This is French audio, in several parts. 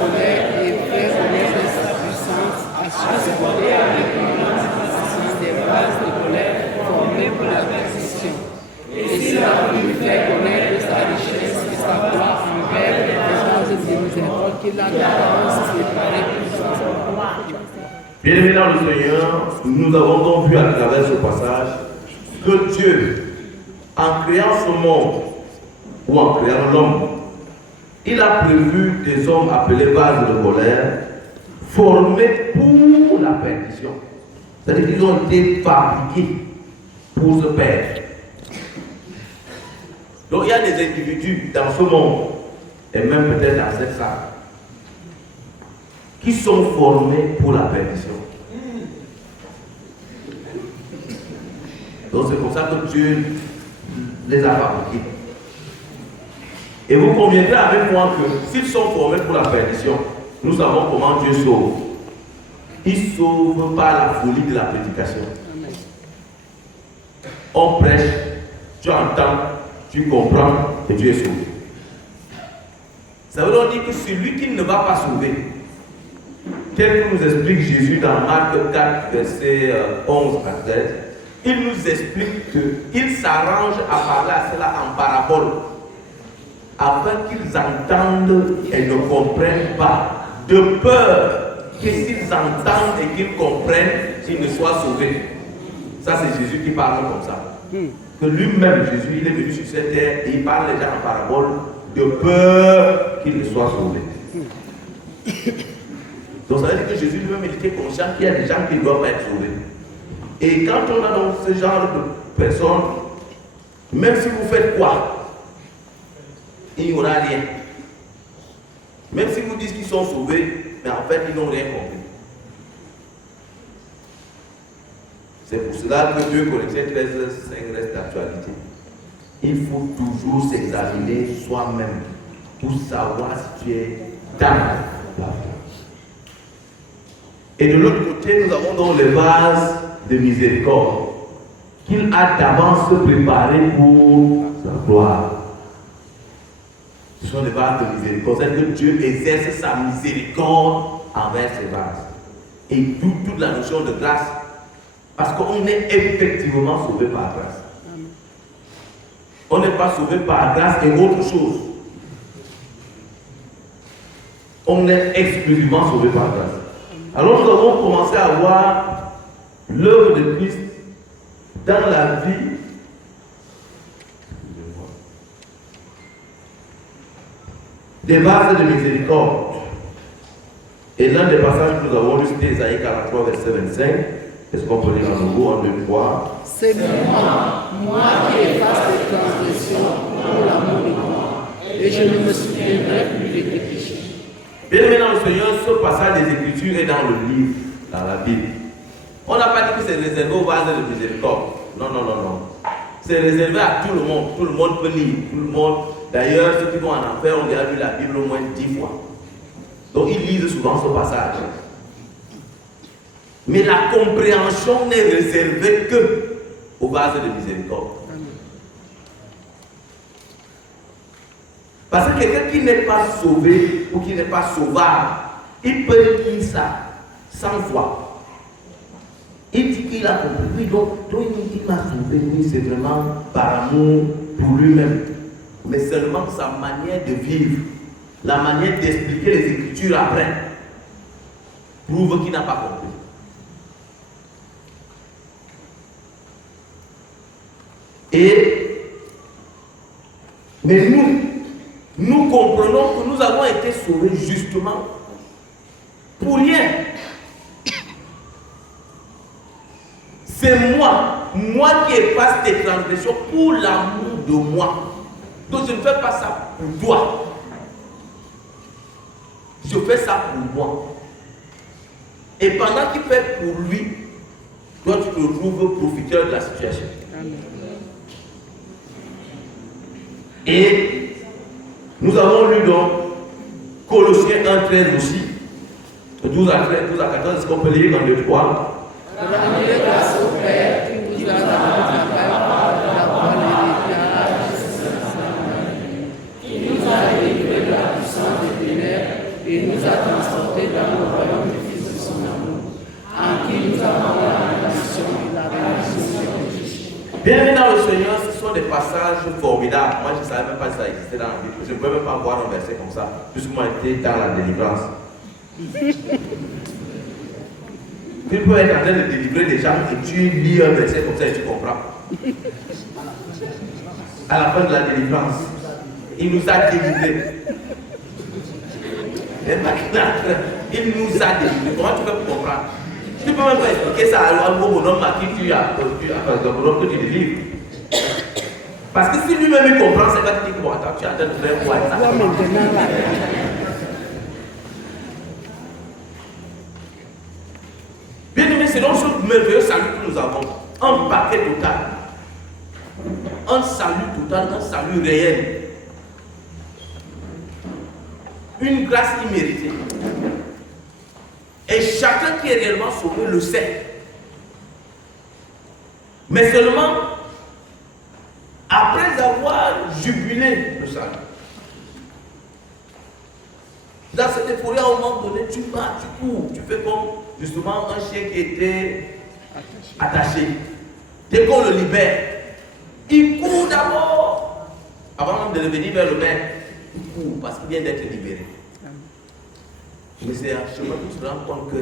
colère et faire connaître sa puissance à supporter avec une grande puissance des vases de colère formés pour la perdition. Et s'il a voulu faire connaître sa richesse et sa gloire envers les gens de miséricorde qu'il a d'avance préparé pour son gloire. Bien-aimés dans le Seigneur, nous avons donc vu à travers ce passage que Dieu, en créant ce monde, ou en créant l'homme, il a prévu des hommes appelés vases de colère, formés pour la perdition. C'est-à-dire qu'ils ont été fabriqués pour se perdre. Donc il y a des individus dans ce monde, et même peut-être dans cette salle, qui sont formés pour la perdition. Donc c'est pour ça que Dieu les a fabriqués. Et vous conviendrez avec moi que s'ils sont formés pour la perdition, nous savons comment Dieu sauve. Il sauve par la folie de la prédication. On prêche, tu entends, tu comprends et tu es sauvé. Ça veut donc dire que celui qui ne va pas sauver, tel que nous explique Jésus dans Marc 4, verset 11 à 13, il nous explique qu'il s'arrange à parler à cela en parabole, afin qu'ils entendent et ne comprennent pas, de peur que s'ils entendent et qu'ils comprennent, ils ne soient sauvés. Ça c'est Jésus qui parle comme ça. Que lui-même, Jésus, il est venu sur cette terre et il parle déjà en parabole, de peur qu'ils ne soient sauvés. Donc ça veut dire que Jésus lui-même il était conscient qu'il y a des gens qui doivent être sauvés. Et quand on a donc ce genre de personnes, même si vous faites quoi, il n'y aura rien. Même si vous dites qu'ils sont sauvés, mais en fait ils n'ont rien compris. C'est pour cela que 2 Corinthiens 13, 5 reste d'actualité. Il faut toujours s'examiner soi-même pour savoir si tu es dans la foi. Et de l'autre côté, nous avons donc les vases de miséricorde qu'il a d'avance préparés pour sa gloire. Ce sont les vases de miséricorde. C'est que Dieu exerce sa miséricorde envers ces vases. Et toute la notion de grâce. Parce qu'on est effectivement sauvé par grâce. On n'est pas sauvé par grâce et autre chose. On est exclusivement sauvé par grâce. Alors nous avons commencé à voir l'œuvre de Christ dans la vie des vases de miséricorde. Et l'un des passages que nous avons lu, c'était Isaïe 43, verset 25. Est-ce qu'on peut lire à nouveau en 2, 3? C'est moi qui efface les transgressions pour l'amour de moi, et je ne me souviendrai plus de tes péchés. Bien aimé dans le Seigneur, ce passage des Écritures est dans le livre, dans la Bible. On n'a pas dit que c'est réservé aux vases de miséricorde. Non. C'est réservé à tout le monde. Tout le monde peut lire. Tout le monde. D'ailleurs, ceux qui vont en enfer ont déjà lu la Bible au moins 10 fois. Donc ils lisent souvent ce passage. Mais la compréhension n'est réservée que aux vases de miséricorde. Parce que quelqu'un qui n'est pas sauvé ou qui n'est pas sauvable, il peut lire ça 100 fois. Il dit qu'il a compris. Oui, donc il m'a sauvé, oui, c'est vraiment par amour pour lui-même. Mais seulement sa manière de vivre, la manière d'expliquer les Écritures après, prouve qu'il n'a pas compris. Mais nous comprenons que nous avons été sauvés justement pour rien. C'est moi qui efface tes transgressions pour l'amour de moi. Donc je ne fais pas ça pour toi. Je fais ça pour moi. Et pendant qu'il fait pour lui, toi tu te trouves profiteur de la situation. Amen. Et nous avons lu donc Colossiens 1:13 aussi, 12 à 14, est-ce qu'on peut lire dans le 3? Rendez grâce au Père qui vous a rendu capable d'avoir l'héritage, qui nous a délivrés de la puissance des ténèbres et nous a transportés dans le royaume du Fils de son amour, en qui nous avons la rédemption et la rédemption de Christ. Bienvenue dans le Seigneur, ce sont des passages formidables. Moi, je ne savais même pas si ça existait dans la Bible. Je ne pouvais même pas voir un verset comme ça, puisque moi, j'étais dans la délivrance. Tu peux être en train de délivrer des gens et tu lis un verset comme ça et tu comprends. À la fin de la délivrance, il nous a délivrés. Il nous a délivrés. Comment tu peux comprendre? Tu peux même pas expliquer ça à un bonhomme à qui tu as bonhomme que tu délivres. Parce que si lui-même il comprend, c'est pas qu'il dit bon, attends, tu es en train de faire quoi exactement? Bien aimé, c'est donc ce merveilleux salut que nous avons. Un paquet total. Un salut total, un salut réel. Une grâce imméritée. Et chacun qui est réellement sauvé le sait. Mais seulement après avoir jubilé le salut. Dans cette euphorie, à un moment donné, tu vas, tu cours, tu fais comme justement un chien qui était attaché. Dès qu'on le libère, il court d'abord. Avant même de revenir vers le maître, il court parce qu'il vient d'être libéré. Mais c'est un chemin où tu te rends compte que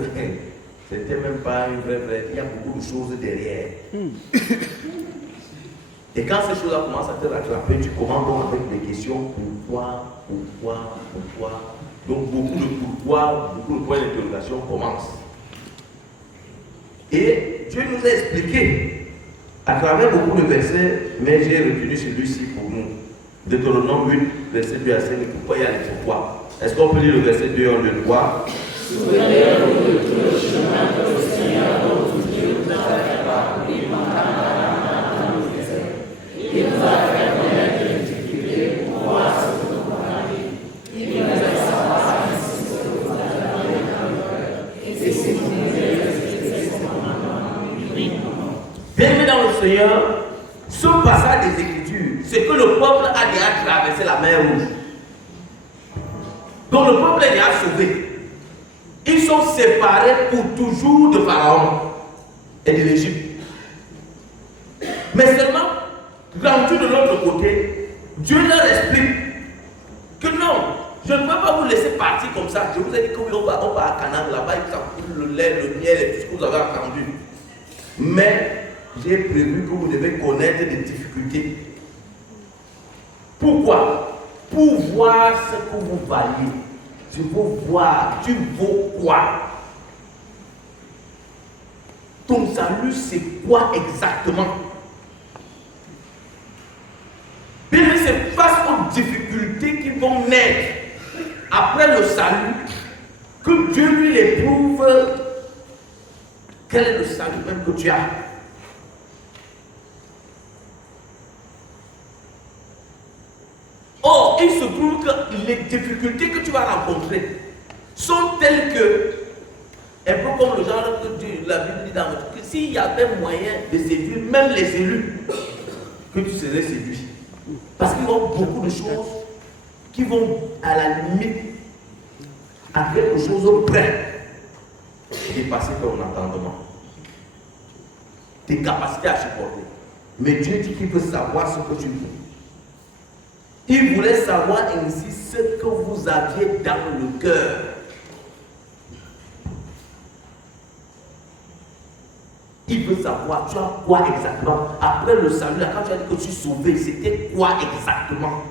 c'était même pas une vraie. Il y a beaucoup de choses derrière. Et quand ces choses-là commencent à te rattraper, tu commences donc avec des questions pourquoi. Donc beaucoup de pourquoi, beaucoup de points d'interrogation commencent. Et Dieu nous a expliqué à travers beaucoup de versets, mais j'ai retenu celui-ci pour nous. Deutéronome 8, verset 2 à 5, pourquoi il y a les pourquoi. Est-ce qu'on peut lire le verset 2 en 2-3? Souvenez-vous de tout le chemin que le Seigneur votre Dieu vous a fait parcourir pendant nos déserts. Il nous a fait connaître les difficultés pour voir ce que vous avez. Il nous a fait savoir ce que vous avez dans le cœur. Et si vous lisez les commandements, Bienvenue dans le Seigneur, ce passage des Écritures, c'est que le peuple a déjà traversé la mer Rouge. Donc le peuple est déjà sauvé. Ils sont séparés pour toujours de Pharaon et de l'Égypte. Mais seulement, rendu de l'autre côté, Dieu leur explique que non, je ne peux pas vous laisser partir comme ça. Je vous ai dit que oui, on va à Canaan, là-bas, ça coule le lait, le miel et tout ce que vous avez entendu. Mais j'ai prévu que vous devez connaître des difficultés. Pourquoi? Pour voir ce que vous valiez. Tu veux voir, tu vaux quoi? Ton salut, c'est quoi exactement? Bien, c'est face aux difficultés qui vont naître après le salut que Dieu lui éprouve quel est le salut même que tu as. Or, il se trouve que les difficultés que tu vas rencontrer sont telles que, un peu comme le genre que la Bible dit dans votre que s'il y avait moyen de séduire même les élus, que tu serais séduit. Parce qu'il y a beaucoup de choses qui vont à la limite à quelque chose près de dépasser ton entendement, tes capacités à supporter. Mais Dieu dit qu'il veut savoir ce que tu veux. Il voulait savoir ainsi ce que vous aviez dans le cœur. Il veut savoir, tu as quoi exactement? Après le salut, quand tu as dit que tu es sauvé, c'était quoi exactement?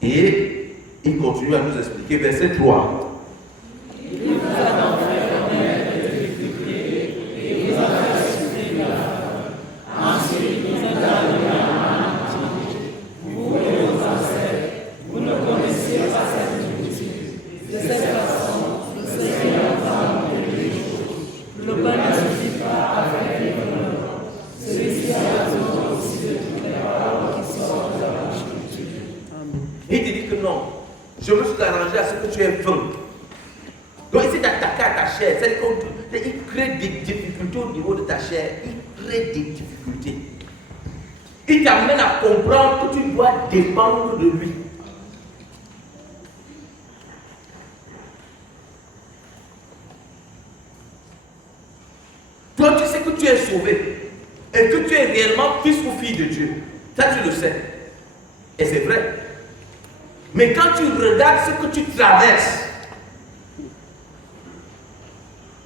Et il continue à nous expliquer, verset 3. Je me suis arrangé à ce que tu aies faim. Donc, essaie d'attaquer à ta chair. C'est-à-dire qu'il crée des difficultés au niveau de ta chair. Il crée des difficultés. Il t'amène à comprendre que tu dois dépendre de lui. Toi, tu sais que tu es sauvé et que tu es réellement fils ou fille de Dieu. Ça, tu le sais. Et c'est vrai. Mais quand tu regardes ce que tu traverses,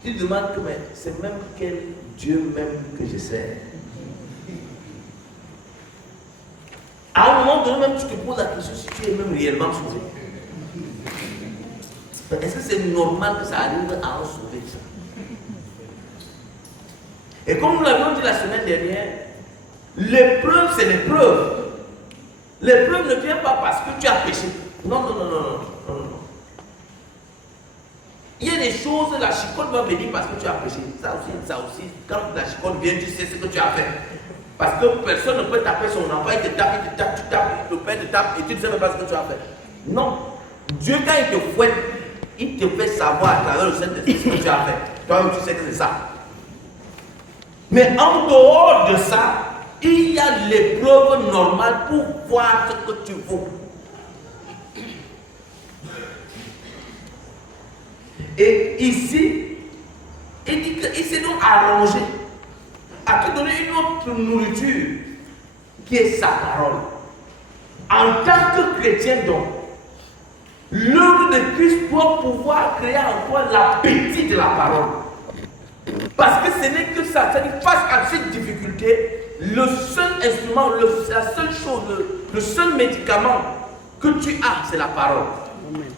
tu te demandes que c'est même quel Dieu même que je sers. À un moment donné, même tu te poses la question si tu es même réellement sauvé. Est-ce que c'est normal que ça arrive à un sauvé ça? Et comme nous l'avions dit la semaine dernière, l'épreuve, c'est l'épreuve. L'épreuve ne vient pas parce que tu as péché. Non. Il y a des choses, la chicotte va venir parce que tu as péché. Ça aussi, quand la chicotte vient, tu sais ce que tu as fait. Parce que personne ne peut taper son enfant, il te tape, tu tapes, le père te tape et tu ne sais même pas ce que tu as fait. Non. Dieu, quand il te fouette, il te fait savoir à travers le Saint-Esprit ce que tu as fait. Toi-même, tu sais que c'est ça. Mais en dehors de ça, il y a l'épreuve normale pour voir ce que tu vaux. Et ici, il dit qu'il s'est donc arrangé à te donner une autre nourriture qui est sa parole. En tant que chrétien donc, l'œuvre de Christ doit pouvoir créer en toi l'appétit de la parole. Parce que ce n'est que ça, c'est-à-dire face à cette difficulté, le seul instrument, la seule chose, le seul médicament que tu as, c'est la parole. Amen.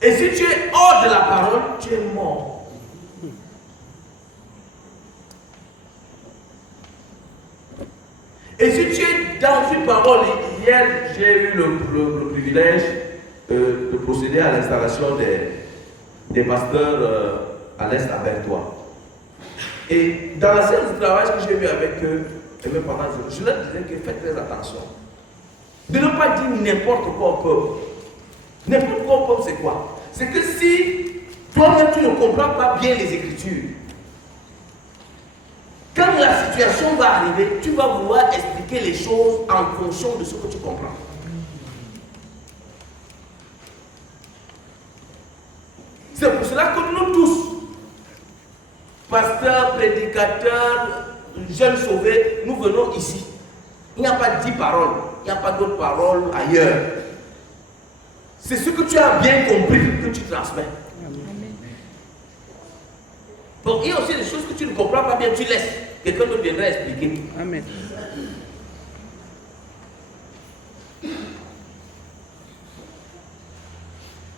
Et si tu es hors de la parole, tu es mort. Et si tu es dans une parole, hier j'ai eu le privilège de procéder à l'installation des pasteurs à l'Est à Bertois. Et dans la séance de travail que j'ai eu avec eux, et même pendant je leur disais que faites très attention. De ne pas dire n'importe quoi au peuple. N'importe quoi au peuple, c'est quoi? C'est que si toi-même tu ne comprends pas bien les Écritures, quand la situation va arriver, tu vas vouloir expliquer les choses en fonction de ce que tu comprends. C'est pour cela que nous tous, pasteurs, prédicateurs, jeunes sauvés, nous venons ici. Il n'y a pas 10 paroles, il n'y a pas d'autres paroles ailleurs. C'est ce que tu as bien compris que tu transmets. Bon, il y a aussi des choses que tu ne comprends pas bien, tu laisses. Quelqu'un d'autre viendra expliquer. Amen.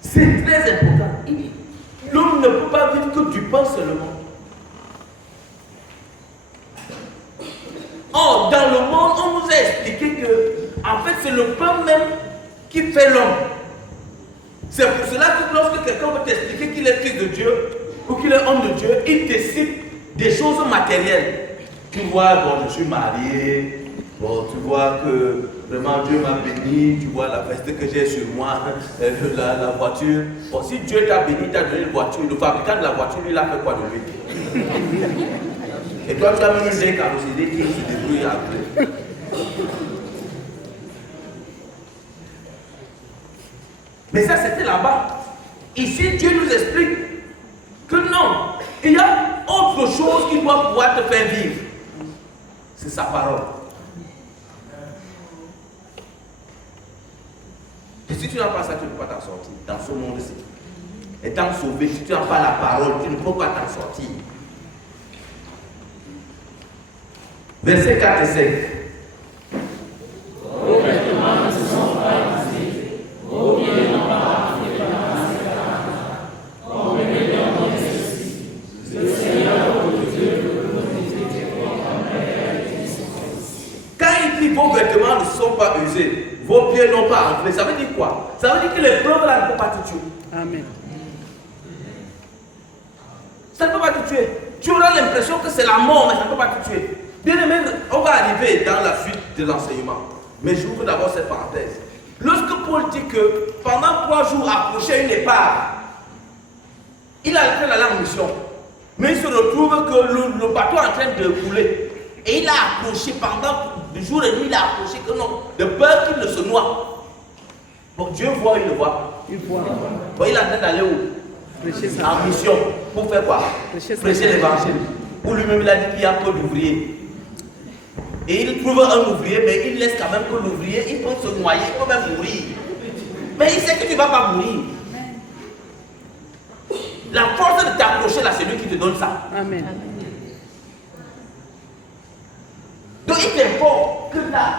C'est très important. L'homme ne peut pas vivre que du pain seulement. Or, dans le monde, on nous a expliqué que, en fait, c'est le pain même qui fait l'homme. C'est pour cela que lorsque quelqu'un veut t'expliquer qu'il est fils de Dieu ou qu'il est homme de Dieu, il te cite des choses matérielles. Tu vois, bon, je suis marié, bon, tu vois que vraiment Dieu m'a béni, tu vois la veste que j'ai sur moi, la voiture. Bon, si Dieu t'a béni, t'a donné une voiture, le fabricant de la voiture, lui, il a fait quoi de lui? Et toi, tu as mis des carrosseries qui se débrouillent après. Mais ça, c'était là-bas. Ici, Dieu nous explique que non, il y a autre chose qui doit pouvoir te faire vivre. C'est sa parole. Et si tu n'as pas ça, tu ne peux pas t'en sortir dans ce monde-ci. Étant sauvé, si tu n'as pas la parole, tu ne peux pas t'en sortir. Versets 4 et 5. Vos vêtements ne sont pas usés, vos pieds n'ont pas affecté emmenez donc mon ceci. Le Seigneur votre Dieu que vous miséricorde quand il dit vos vêtements ne sont pas usés, vos pieds n'ont pas enflé, ça veut dire quoi? Ça veut dire que les preuves là ne peuvent pas te tuer. Amen. Ça ne peut pas te tuer. Tu auras l'impression que c'est la mort, mais ça ne peut pas te tuer. Bien aimé, on va arriver dans la suite de l'enseignement. Mais j'ouvre d'abord cette parenthèse. Lorsque Paul dit que pendant 3 jours approchait une épave, il a été allé en mission. Mais il se retrouve que le bateau est en train de couler. Et il a accroché pendant le jour et nuit, il a accroché que non, de peur qu'il ne se noie. Bon, Dieu voit, il le voit. Il voit. Bon, il est en train d'aller où? En mission. Pour faire quoi? Prêcher l'évangile. Pour lui-même, il a dit qu'il n'y a que l'ouvrier. Et il trouve un ouvrier, mais il laisse quand même que l'ouvrier, il peut se noyer, il peut même mourir. Mais il sait que tu ne vas pas mourir. La force de t'approcher là, c'est lui qui te donne ça. Amen. Donc il t'informe que là,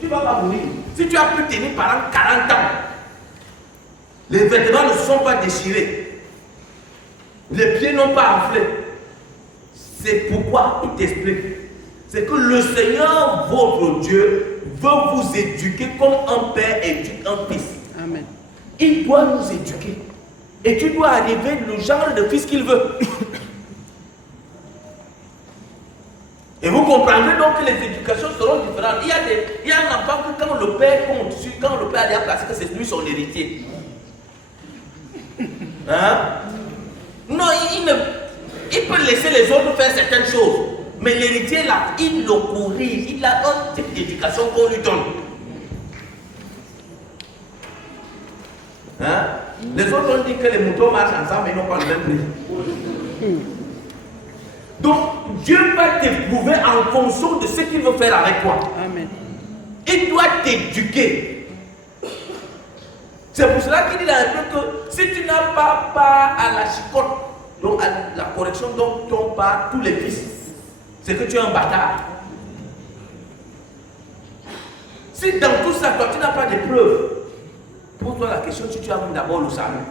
tu ne vas pas mourir. Si tu as pu tenir pendant 40 ans, les vêtements ne sont pas déchirés, les pieds n'ont pas enflé. C'est pourquoi il t'explique. C'est que le Seigneur, votre Dieu, veut vous éduquer comme un père éduque un fils. Amen. Il doit nous éduquer. Et tu dois arriver le genre de fils qu'il veut. Et vous comprendrez donc que les éducations seront différentes. Il y a un enfant que quand le père compte, quand le père a déjà placé que c'est lui son héritier. Hein? Non, il peut laisser les autres faire certaines choses. Mais l'héritier là, il le corrige. Il a un type d'éducation qu'on lui donne. Hein? Les autres ont dit que les moutons marchent ensemble mais ils n'ont pas le même prix. Donc, Dieu va t'éprouver en fonction de ce qu'il veut faire avec toi. Amen. Il doit t'éduquer. C'est pour cela qu'il dit un peu que si tu n'as pas part à la chicotte, donc à la correction dont t'ont pas tous les fils, c'est que tu es un bâtard. Si dans tout ça, toi, tu n'as pas de preuves, pose-toi la question si tu as d'abord le salut.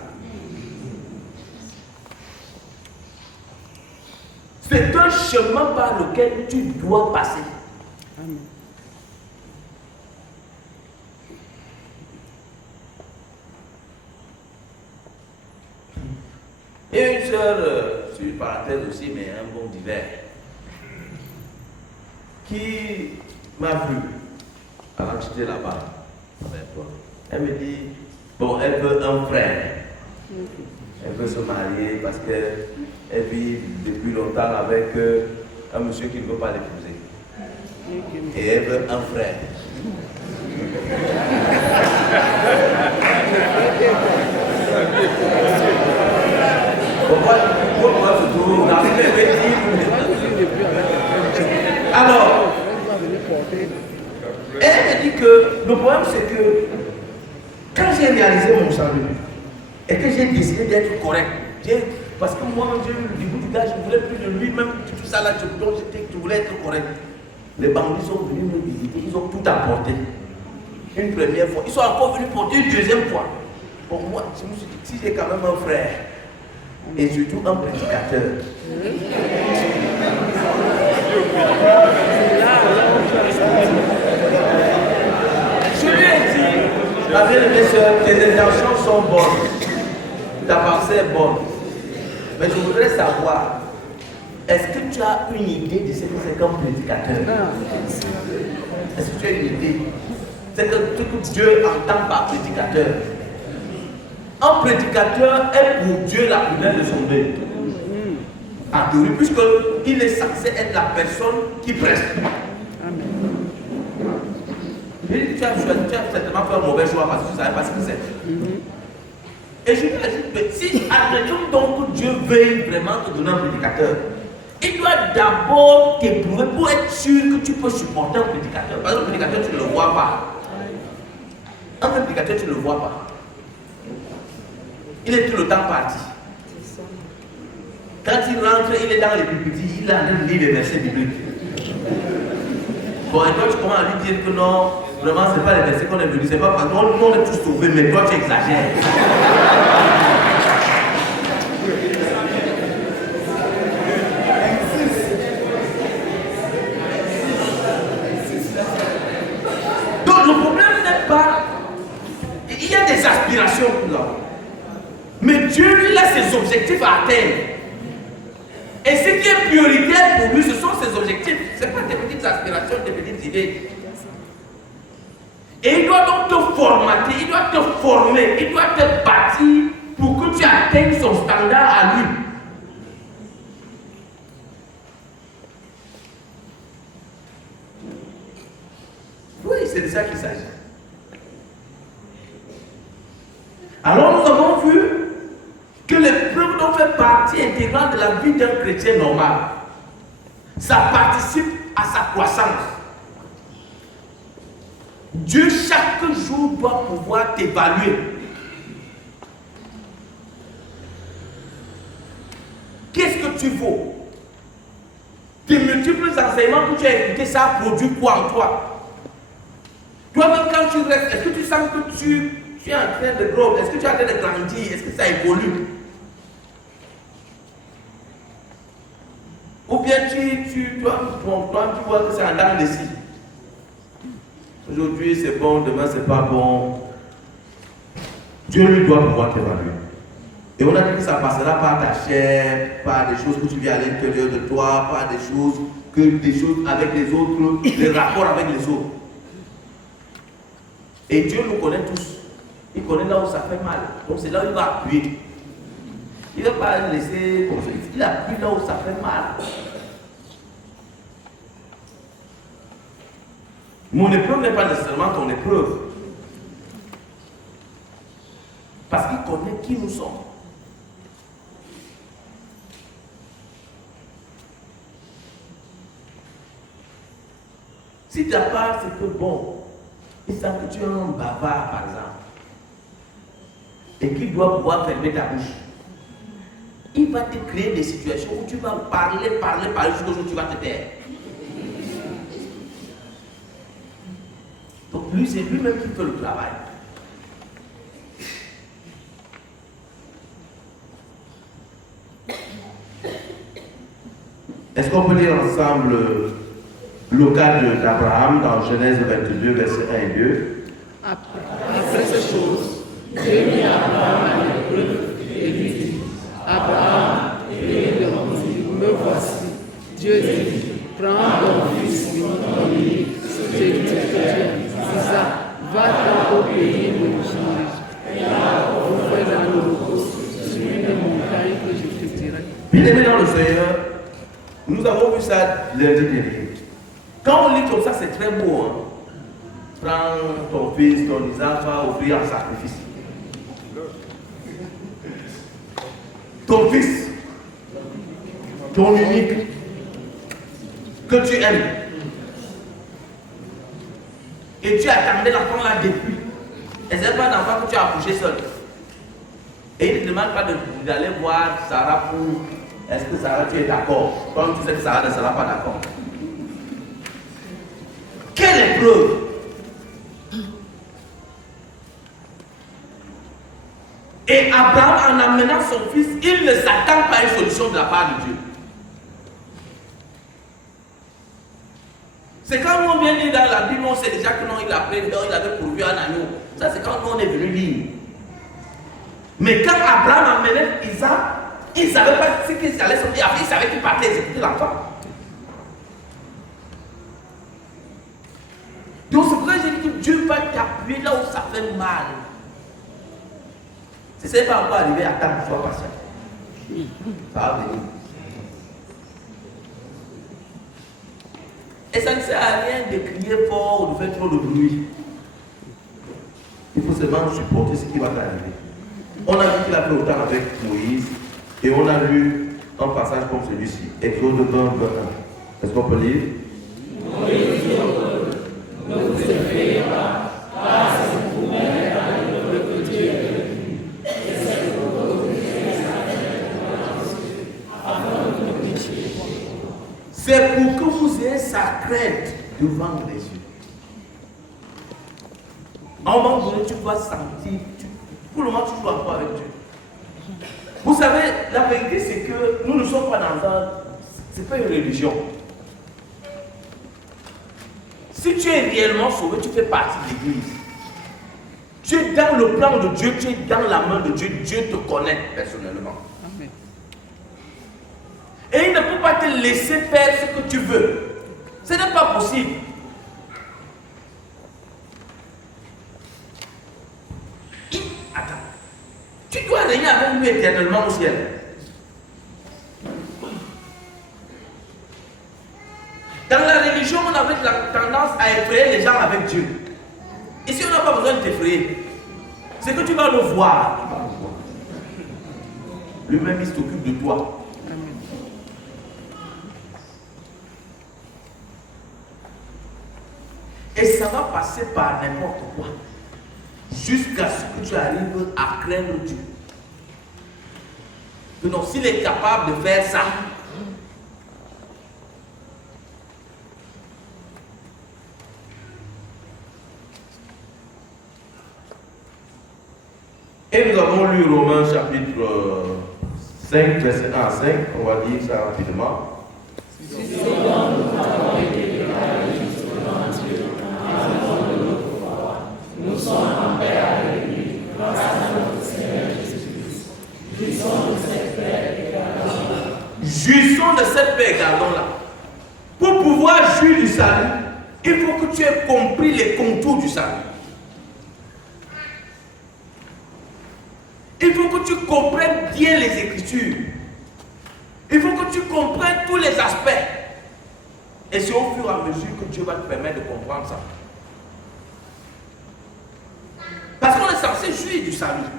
C'est un chemin par lequel tu dois passer. Amen. Et une sœur, sur une parenthèse aussi, mais un bon divers, qui m'a vu avant que j'étais là-bas. Elle me dit, bon, elle veut un frère. Elle veut se marier parce qu'elle vit depuis longtemps avec un monsieur qui ne veut pas l'épouser. Et elle veut un frère. Pourquoi se trouve dans alors, elle me dit que le problème c'est que quand j'ai réalisé mon salut et que j'ai décidé d'être correct, parce que moi, j'ai eu le début du gars, je ne voulais plus de lui, même tout ça là, je voulais être correct. Les bandits sont venus me visiter, ils ont tout apporté. Une première fois, ils sont encore venus porter une deuxième fois. Pour moi, je me suis dit, si j'ai quand même un frère, et surtout un prédicateur. Je lui ai dit, ma bien-aimée sœur, tes intentions sont bonnes, ta pensée est bonne, mais je voudrais savoir, est-ce que tu as une idée de ce que c'est qu'un prédicateur? Est-ce que tu as une idée? C'est que tout ce que Dieu entend par prédicateur. Un prédicateur est pour Dieu la prunelle de son nez. En théorie, puisqu'il est censé être la personne qui prêche. Et tu as certainement fait un mauvais choix parce que tu ne savais pas ce que c'est. Et je lui ai dit, si admettons donc que Dieu veuille vraiment te donner un prédicateur, il doit d'abord t'éprouver pour être sûr que tu peux supporter un prédicateur. Parce que le prédicateur, tu ne le vois pas. Un prédicateur, tu ne le vois pas. Il est tout le temps parti. Quand il rentre, il est dans les pulpites, il a en train de lire les versets bibliques. Bon, et toi, tu commences à lui dire que non, vraiment, ce n'est pas les versets qu'on est venu, c'est pas parce qu'on est tous sauvés, mais toi, tu exagères. Donc, le problème n'est pas. Il y a des aspirations pour l'homme. Mais Dieu, lui, il a ses objectifs à atteindre. Et ce qui est prioritaire pour lui, ce sont ses objectifs. Ce n'est pas des petites aspirations, des petites idées. Et il doit donc te formater, il doit te former, il doit te bâtir pour que tu atteignes son standard à lui. c'est de ça qu'il s'agit. Alors nous avons vu que l'épreuve doit faire partie intégrante de la vie d'un chrétien normal. Ça participe à sa croissance. Dieu chaque jour doit pouvoir t'évaluer. Qu'est-ce que tu vaux? Tes multiples enseignements que tu as écoutés, ça a produit quoi en toi? Toi-même quand tu restes, est-ce que tu sens que tu es en train de grandir? Est-ce que tu es en train de grandir? Est-ce que ça évolue? Ou bien toi, tu vois que c'est en dents de scie. Aujourd'hui c'est bon, demain c'est pas bon. Dieu lui doit pouvoir t'évaluer. Et on a dit que ça passera par ta chair, par des choses que tu vis à l'intérieur de toi, par des choses avec les autres, les rapports avec les autres. Et Dieu nous connaît tous. Il connaît là où ça fait mal. Donc c'est là où il va appuyer. Il ne va pas laisser comme ça. Il appuie là où ça fait mal. Mon épreuve n'est pas nécessairement ton épreuve. Parce qu'il connaît qui nous sommes. Si ta part, c'est que bon, il sent que tu es un bavard, par exemple, et qu'il doit pouvoir fermer ta bouche, il va te créer des situations où tu vas parler jusqu'au jour où tu vas te taire. Donc lui, c'est lui-même qui fait le travail. Est-ce qu'on peut lire ensemble le cas d'Abraham dans Genèse 22, versets 1 et 2? Après ces choses, Dieu mit Abraham à l'épreuve et lui dit, Abraham, et il répondit, me voici. Dieu dit, prends ton fils, ton unique, ce que tu aimes, Isaac, va-t'en au pays de l'Égypte, et là, offre dans l'holocauste sur une montagne que je te dirai. Bien aimé dans le Seigneur, nous avons vu ça lundi dernier. Quand on lit comme ça, c'est très beau. Hein? Prends ton fils, ton Isaac, va offrir en sacrifice. Ton fils, ton unique, que tu aimes. Et tu attendais l'enfant là depuis. Et c'est pas un enfant que tu as accouché seul. Et il ne demande pas d'aller voir Sarah pour. Est-ce que Sarah, tu es d'accord? Comme tu sais que Sarah ne sera pas d'accord. Quelle épreuve! Et Abraham, en amenant son fils, il ne s'attend pas à une solution de la part de Dieu. C'est quand on vient lire dans la Bible, on sait déjà que non, il avait pourvu un agneau. Ça, c'est quand on est venu lire. Mais quand Abraham amenait Isaac, il ne savait pas ce qu'il allait sortir. Après, il savait qu'il partait exécuter l'enfant. Donc, c'est pour ça que j'ai dit que Dieu va t'appuyer là où ça fait mal. Si ce n'est pas encore arrivé, attends que tu sois patient. Ça va venir. Et ça ne sert à rien de crier fort ou de faire trop de bruit. Il faut seulement supporter ce qui va t'arriver. On a vu qu'il a fait autant avec Moïse et on a lu un passage comme celui-ci, Exode 20, 21. Est-ce qu'on peut lire? Moïse ne vous effrayez pas, car c'est pour mettre dans le que Dieu est venu. Et c'est pour vous afin de pécher. C'est pour que vous ayez sa crainte devant les yeux. À un moment donné, tu dois sentir, pour le moment, tu dois avoir avec Dieu. Vous savez, la vérité, c'est que nous ne sommes pas dans un. C'est pas une religion. Si tu es réellement sauvé, tu fais partie de l'église. Tu es dans le plan de Dieu, tu es dans la main de Dieu. Dieu te connaît personnellement. Amen. Et il ne peut pas te laisser faire ce que tu veux. Ce n'est pas possible. Attends. Tu dois régner avec lui éternellement au ciel. Dans la religion, on avait la tendance à effrayer les gens avec Dieu. pas besoin de t'effrayer. C'est que tu vas le voir. Lui-même, il s'occupe de toi. Et ça va passer par n'importe quoi. Jusqu'à ce que tu arrives à craindre Dieu. Que non, s'il est capable de faire ça, et nous avons lu Romains chapitre 5, verset 1 à 5. On va lire ça rapidement. Nous sommes en paix avec lui, grâce à notre Seigneur Jésus-Christ. Jouissons de cette paix et gardons-la. Jouissons de cette paix et gardons-la. Pour pouvoir jouir du salut, il faut que tu aies compris les contours du salut. Il faut que tu comprennes bien les Écritures. Il faut que tu comprennes tous les aspects. Et c'est au fur et à mesure que Dieu va te permettre de comprendre ça. Parce qu'on est censé jouir du salut.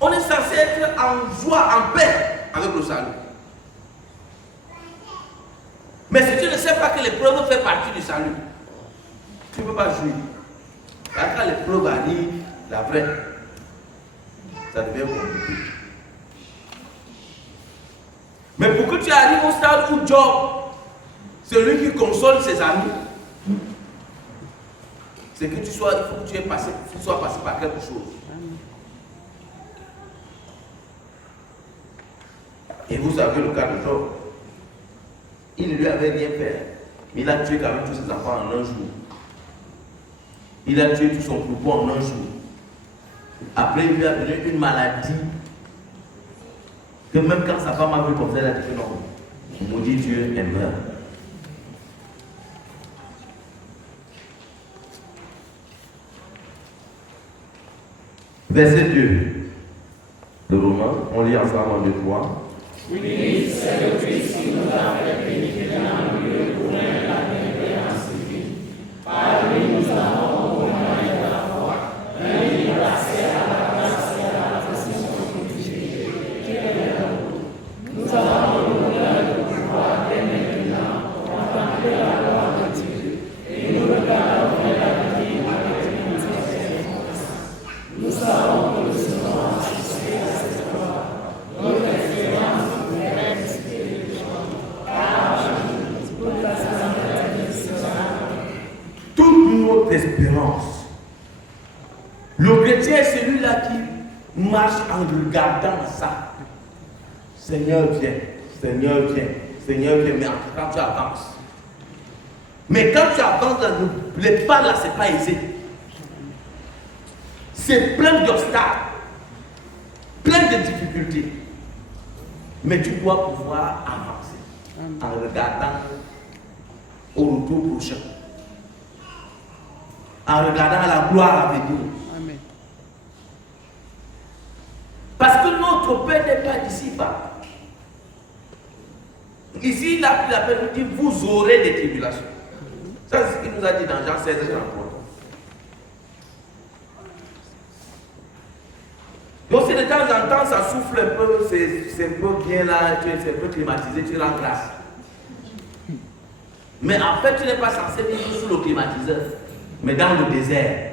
On est censé être en joie, en paix avec le salut. Mais si tu ne sais pas que l'épreuve fait partie du salut, tu ne peux pas jouir. Quand l'épreuve arrive, la vraie, ça devient compliqué. Mais pour que tu arrives au stade où Job, celui qui console ses amis, c'est que il faut que tu sois passé par quelque chose. Et vous savez le cas de Job. Il ne lui avait rien fait. Mais il a tué quand même tous ses enfants en un jour. Il a tué tout son troupeau en un jour. Après, il lui a donné une maladie. Que même quand sa femme a vu comme ça, elle a dit que non. Maudit Dieu, elle meurt. Verset 2 de Romains, on lit ensemble en 2, 3. Oui, c'est le Christ qui nous a fait pénétrer dans le lieu pour la bienveillance divine. Par lui, nous avons, au moyen de la foi, un libre accès à la grâce et à la possession de Dieu qui est en nous. Nous avons l'honneur de pouvoir dès maintenant contempler la gloire de Dieu et nous regardons vers l'avenir avec une espérance. Nous savons que le Seigneur a assisté à cette gloire. Notre espérance toute notre espérance. Le chrétien est celui-là qui marche en regardant ça. Seigneur viens, Seigneur viens, Seigneur viens, mais quand tu avances. Mais quand tu avances dans les pas là, c'est pas aisé. C'est plein d'obstacles, plein de difficultés. Mais tu dois pouvoir avancer en regardant au retour prochain. En regardant la gloire à venir. Amen. Parce que notre Père n'est pas d'ici-bas. Ici, il a pris la peine de dire, vous aurez des tribulations. Ça, c'est ce qu'il nous a dit dans Jean 16 et Jean 3. Donc, si de temps en temps, ça souffle un peu, c'est un peu bien là, c'est un peu climatisé, tu rends grâce. Mais en fait, tu n'es pas censé vivre sous le climatiseur, mais dans le désert.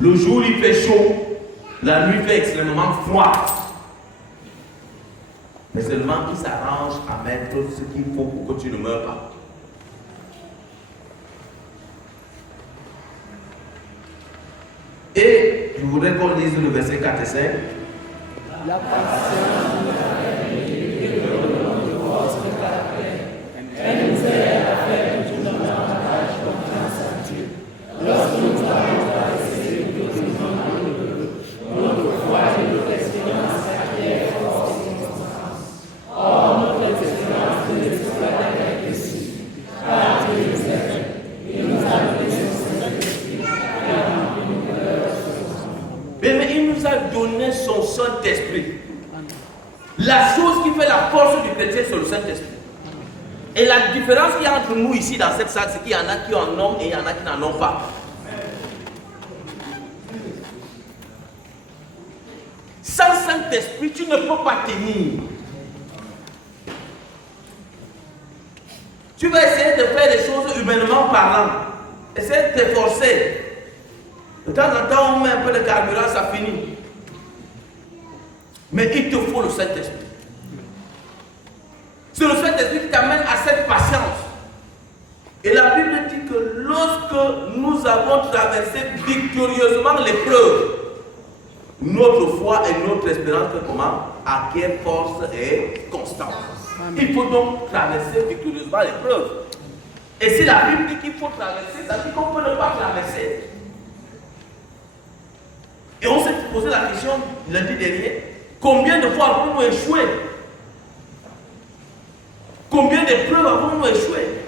Le jour, il fait chaud, la nuit fait extrêmement froid. Mais seulement, il s'arrange à mettre ce qu'il faut pour que tu ne meurs pas. Et je voudrais qu'on lise le verset 4 et 5. La patience nous a permis de de votre caractère. Elle nous aide à faire toujours davantage confiance à Dieu. Lorsque nous avons traversé doucement notre foi et notre expérience acquiert force et constance. Or, notre expérience de l'espoir est ici. Car Dieu nous aide. Il nous a donné son Saint-Esprit. Mais il nous a donné son Saint-Esprit. La chose qui fait la force du chrétien, c'est le Saint-Esprit. Et la différence qu'il y a entre nous ici dans cette salle, c'est qu'il y en a qui en ont et il y en a qui n'en ont pas. Sans Saint-Esprit, tu ne peux pas tenir. Tu vas essayer de faire les choses humainement parlant. Essaye de t'efforcer. De temps en temps, on met un peu de carburant, ça finit. Mais il te faut le Saint-Esprit. C'est le Saint-Esprit qui t'amène à cette patience. Et la Bible dit que lorsque nous avons traversé victorieusement l'épreuve, notre foi et notre espérance, comment, acquiert force et constance. Il faut donc traverser victorieusement l'épreuve. Et si la Bible dit qu'il faut traverser, ça dit qu'on peut ne pas traverser. Et on s'est posé la question lundi dernier, combien de fois avons-nous échoué? Combien d'épreuves avons-nous échoué?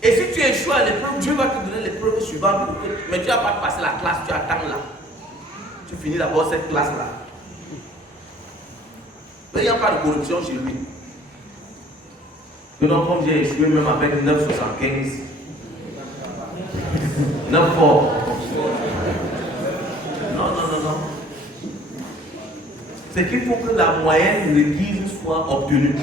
Et si tu échoues à l'épreuve, Dieu va te donner l'épreuve suivante. Mais tu n'as pas passé la classe, tu attends là. Tu finis d'abord cette classe-là. Mais il n'y a pas de corruption chez lui. Donc, comme j'ai échoué même avec 9,75, 9 fort. Non. C'est qu'il faut que la moyenne requise soit obtenue.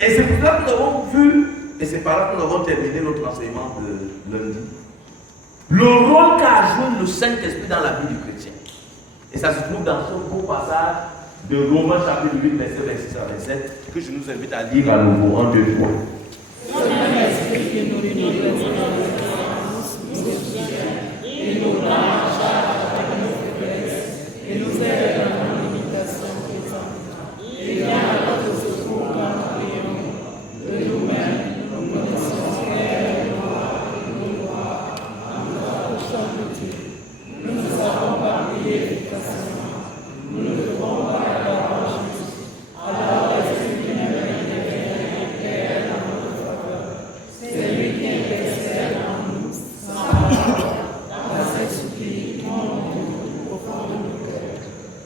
Et c'est pour ça que nous avons vu, et c'est par là que nous avons terminé notre enseignement de lundi, le rôle qu'a joué le Saint-Esprit dans la vie du chrétien. Et ça se trouve dans ce beau passage de Romains chapitre 8, verset 26 à 27, que je nous invite à lire à nouveau en 2 fois. Et nous rend et nous aide dans nos limitations présentes. Et vient à notre secours quand nous prions de nous-mêmes, nous connaissons nous voir, en nous nous ne savons pas prier efficacement, nous ne devons pas avoir juste. Alors l'Esprit qui nous intervient dans notre faveur, c'est lui qui intercède en nous, sans parole, dans ses soupirs, au fond de nos cœurs.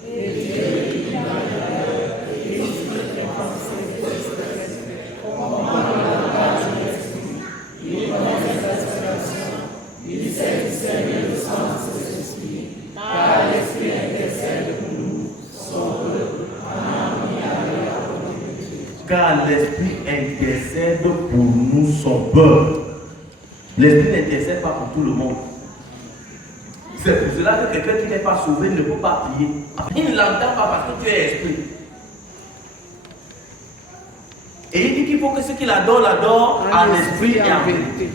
Et Dieu qui dans le cœur, et explique les pensées des esprits, comprend le langage de l'Esprit, il connaît les aspirations, il sait discerner le sens de l'Esprit, car l'Esprit intercède pour nous, son peuple, en harmonie avec la volonté de Dieu. Car l'Esprit intercède pour nous, son peuple. L'Esprit n'intercède pas pour tout le monde. C'est pour cela que quelqu'un qui n'est pas sauvé ne peut pas prier. Il ne l'entend pas parce que tu es esprit. Et il dit qu'il faut que ceux qui l'adorent en esprit et en vérité.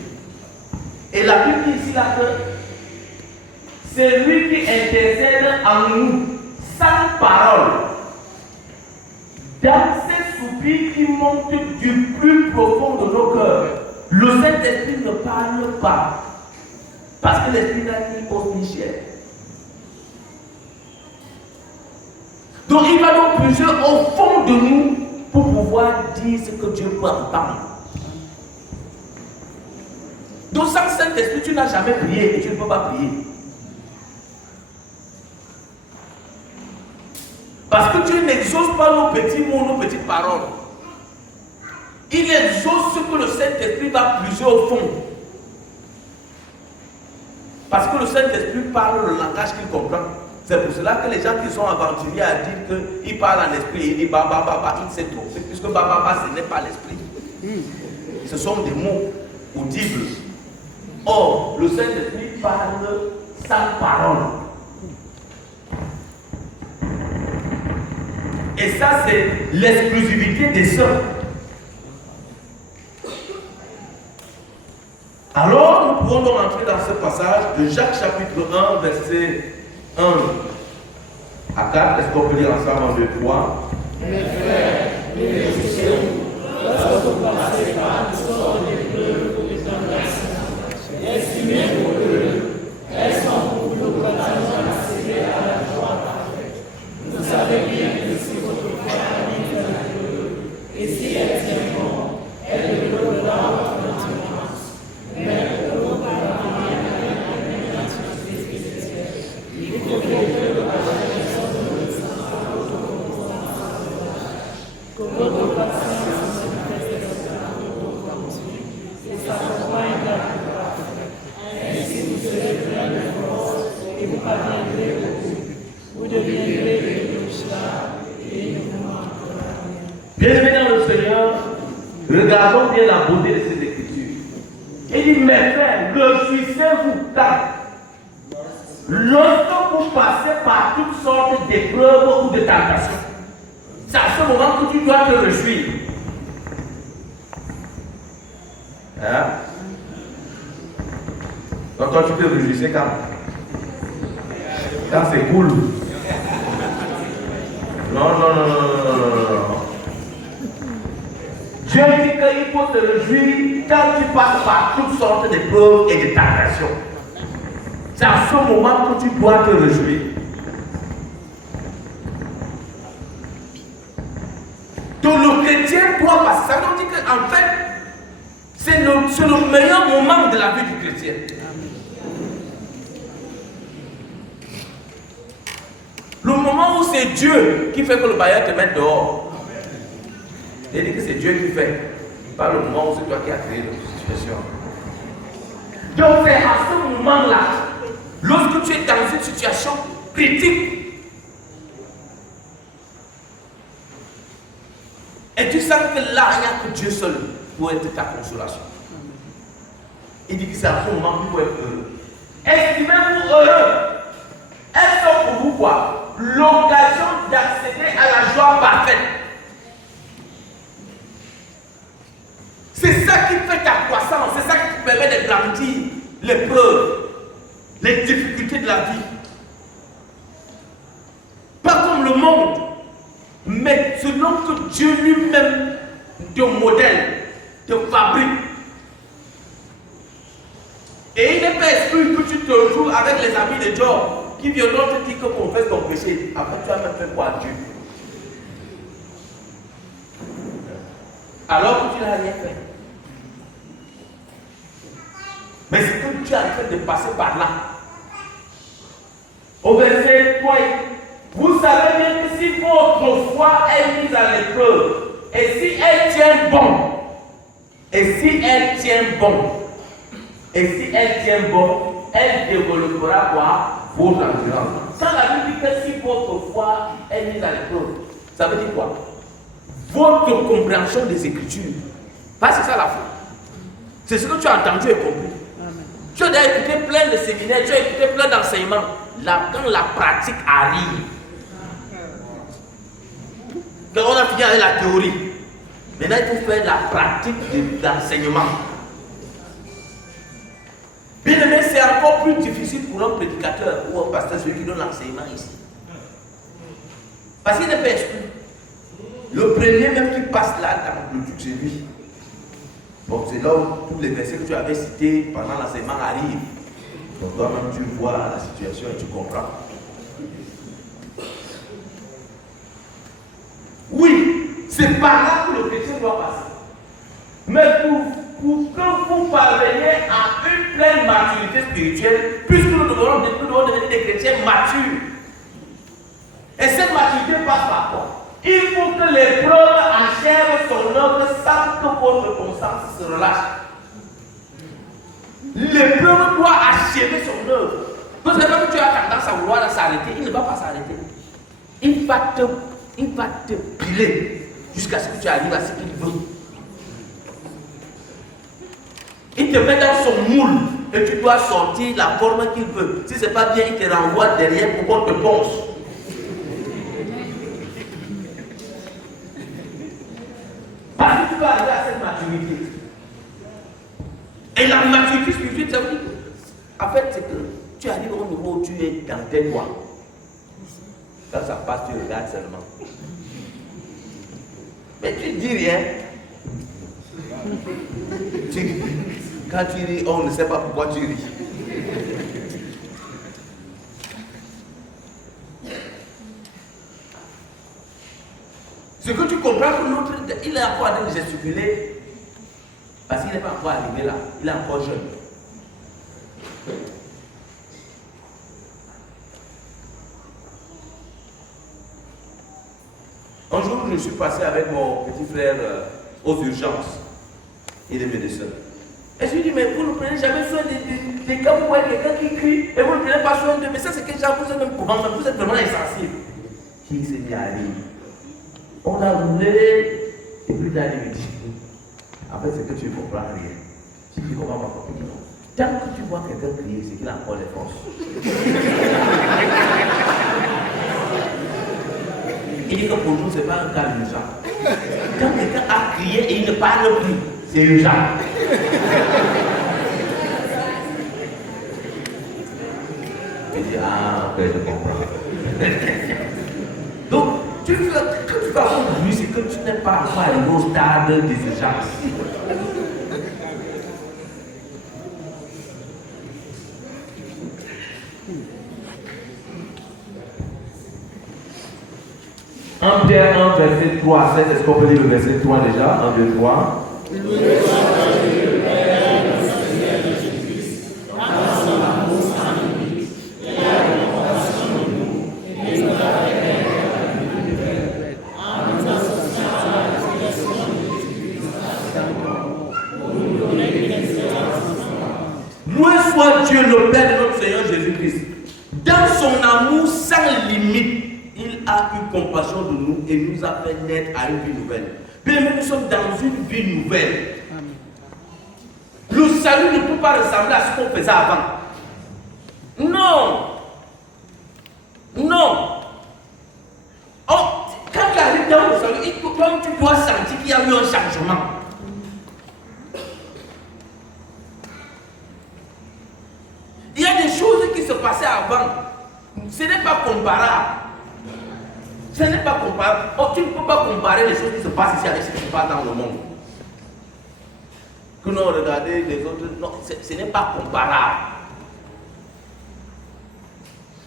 Et la Bible dit ici là que c'est lui qui intercède en nous, sans parole. Dans ces soupirs qui montent du plus profond de nos cœurs, le Saint-Esprit ne parle pas. Parce que l'Esprit n'a ni os ni chair. Donc il va donc puiser au fond de nous pour pouvoir dire ce que Dieu peut entendre. Donc sans Saint-Esprit, tu n'as jamais prié et tu ne peux pas prier. Parce que Dieu n'exauce pas nos petits mots, nos petites paroles. Il exauce ce que le Saint-Esprit va puiser au fond. Parce que le Saint-Esprit parle le langage qu'il comprend. C'est pour cela que les gens qui sont aventuriers à dire qu'il parle en esprit et il dit baba, il s'est trompé. Puisque baba, ce n'est pas l'esprit. Ce sont des mots audibles. Or, le Saint-Esprit parle sans parole. Et ça, c'est l'exclusivité des saints. Alors, nous pouvons donc entrer dans ce passage de Jacques chapitre 1, verset 1 à 4. Est-ce qu'on peut lire ensemble en 2, 3? Mes frères, lorsque vous passez par une sorte d'épreuve ou de tentation, estimez-vous heureux. Elles sont pour vous l'occasion d'accéder à la joie parfaite. Vous savez bien que si votre foi est épreuve, et si elle tient bon, elle développera Regardons bien la beauté de cette écriture. Il dit, mes frères, réjouissez-vous tant. Lorsque vous passez par toutes sortes d'épreuves ou de tentations, c'est à ce moment que tu dois te réjouir. Hein? Donc toi tu te réjouissais quand c'est cool. Non. Dieu dit qu'il faut te réjouir quand tu passes par toutes sortes d'épreuves et de tentations. C'est à ce moment que tu dois te réjouir. Donc le chrétien doit passer. Ça veut dire qu'en fait, c'est le meilleur moment de la vie du chrétien. Le moment où c'est Dieu qui fait que le bailleur te mette dehors. Il dit que c'est Dieu qui fait. Pas le moment où c'est toi qui as créé la situation. Donc c'est à ce moment-là, lorsque tu es dans une situation critique, et tu sens que là, il n'y a que Dieu seul pour être ta consolation. Il dit que c'est à ce moment que vous pouvez être heureux. Estimez-vous heureux. Elles sont pour vous quoi? L'occasion d'accéder à la joie parfaite. C'est ça qui fait ta croissance, c'est ça qui te permet de grandir l'épreuve, les difficultés de la vie. Pas comme le monde, mais selon que Dieu lui-même te modèle, te fabrique. Et il n'est pas exclu que tu te retrouves avec les amis de Job qui viendront te dire que confesse ton péché. Après, tu as même fait quoi à Dieu? Alors que tu n'as rien fait. Mais c'est que tu es en train de passer par là. Au verset 3, vous savez bien que si votre foi est mise à l'épreuve, et si elle tient bon, elle développera quoi? Votre endurance. Quand la Bible dit que si votre foi est mise à l'épreuve, ça veut dire quoi? Votre compréhension des Écritures. Parce que c'est ça la foi. C'est ce que tu as entendu et compris. Amen. Tu as déjà écouté plein de séminaires, tu as écouté plein d'enseignements. Là, quand la pratique arrive, quand on a fini avec la théorie, maintenant il faut faire la pratique de l'enseignement. Bien aimé, c'est encore plus difficile pour un prédicateur ou un pasteur, celui qui donne l'enseignement ici. Parce qu'il n'est pas exclu. Le premier même qui passe là dans le truc, c'est lui. Bon, c'est là où tous les versets que tu avais cités pendant l'enseignement arrivent. Donc toi-même tu vois la situation et tu comprends. Oui, c'est par là que le chrétien doit passer. Mais pour que vous parveniez à une pleine maturité spirituelle, puisque nous devons devenir des chrétiens matures. Et cette maturité passe par quoi? Il faut que l'épreuve achève son œuvre sans que votre conscience se relâche. L'épreuve doit achever son œuvre. Parce que quand tu as tendance à vouloir s'arrêter, il ne va pas s'arrêter. Il va te piler jusqu'à ce que tu arrives à ce qu'il veut. Il te met dans son moule et tu dois sortir la forme qu'il veut. Si ce n'est pas bien, il te renvoie derrière pour qu'on te ponce. Parce que tu vas arriver à cette maturité. Et la maturité spirituelle, ça veut dire en fait, c'est que tu arrives au niveau où tu es dans tes lois. Quand ça passe, tu regardes seulement. Mais tu ne dis rien. Quand tu ris, on ne sait pas pourquoi tu ris. Ce que tu comprends que l'autre, il est encore en train de gesticuler parce qu'il n'est pas encore arrivé là. Il est encore jeune. Un jour, je suis passé avec mon petit frère aux urgences. Il est médecin. Et je lui dis, mais vous ne prenez jamais soin des cas où vous voyez quelqu'un qui crie et vous ne prenez pas soin d'eux. Mais ça, c'est que vous êtes même comment, vous êtes vraiment insensible. Qui s'est mis à rire. On a roulé et puis il a dit, En fait, c'est que tu ne comprends rien. Si tu ne comprends pas, tant que tu vois quelqu'un crier, c'est qu'il a encore les forces. Il dit que pour nous, ce n'est pas un cas urgent. Quand quelqu'un a crié et il ne parle plus, c'est urgent. Il dit, ah, ok, je comprends. Donc, quand tu vas avoir lui, c'est que tu n'es pas encore arrivé au stade des urgences. En Pierre 1, verset 3 à 7, est-ce qu'on peut lire le verset 3 déjà? 1, 2, 3. Loué soit Dieu, le Père de notre Seigneur Jésus-Christ. Dans son amour sans limite, il a eu compassion de nous et nous a fait naître à une vie nouvelle. Bien, nous sommes dans une vie nouvelle. Le salut ne peut pas ressembler à ce qu'on faisait avant. Non. Non. Oh, quand tu arrives dans le salut, tu dois sentir qu'il y a eu un changement. Il y a des choses qui se passaient avant. Ce n'est pas comparable. Ce n'est pas comparable. Oh, tu ne peux pas comparer les choses qui se passent ici avec ce qui se passe dans le monde. Que nous regardons les autres. Non, ce n'est pas comparable.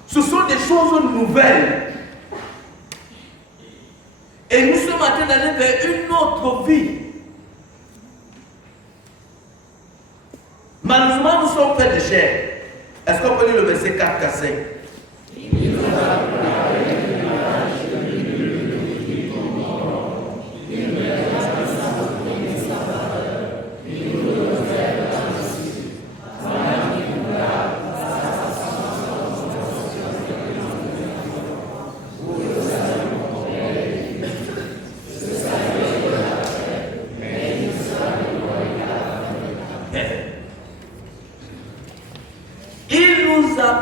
Ce sont des choses nouvelles. Et nous sommes en train d'aller vers une autre vie. Malheureusement, nous sommes faits de chair. Est-ce qu'on peut lire le verset 4 à 5?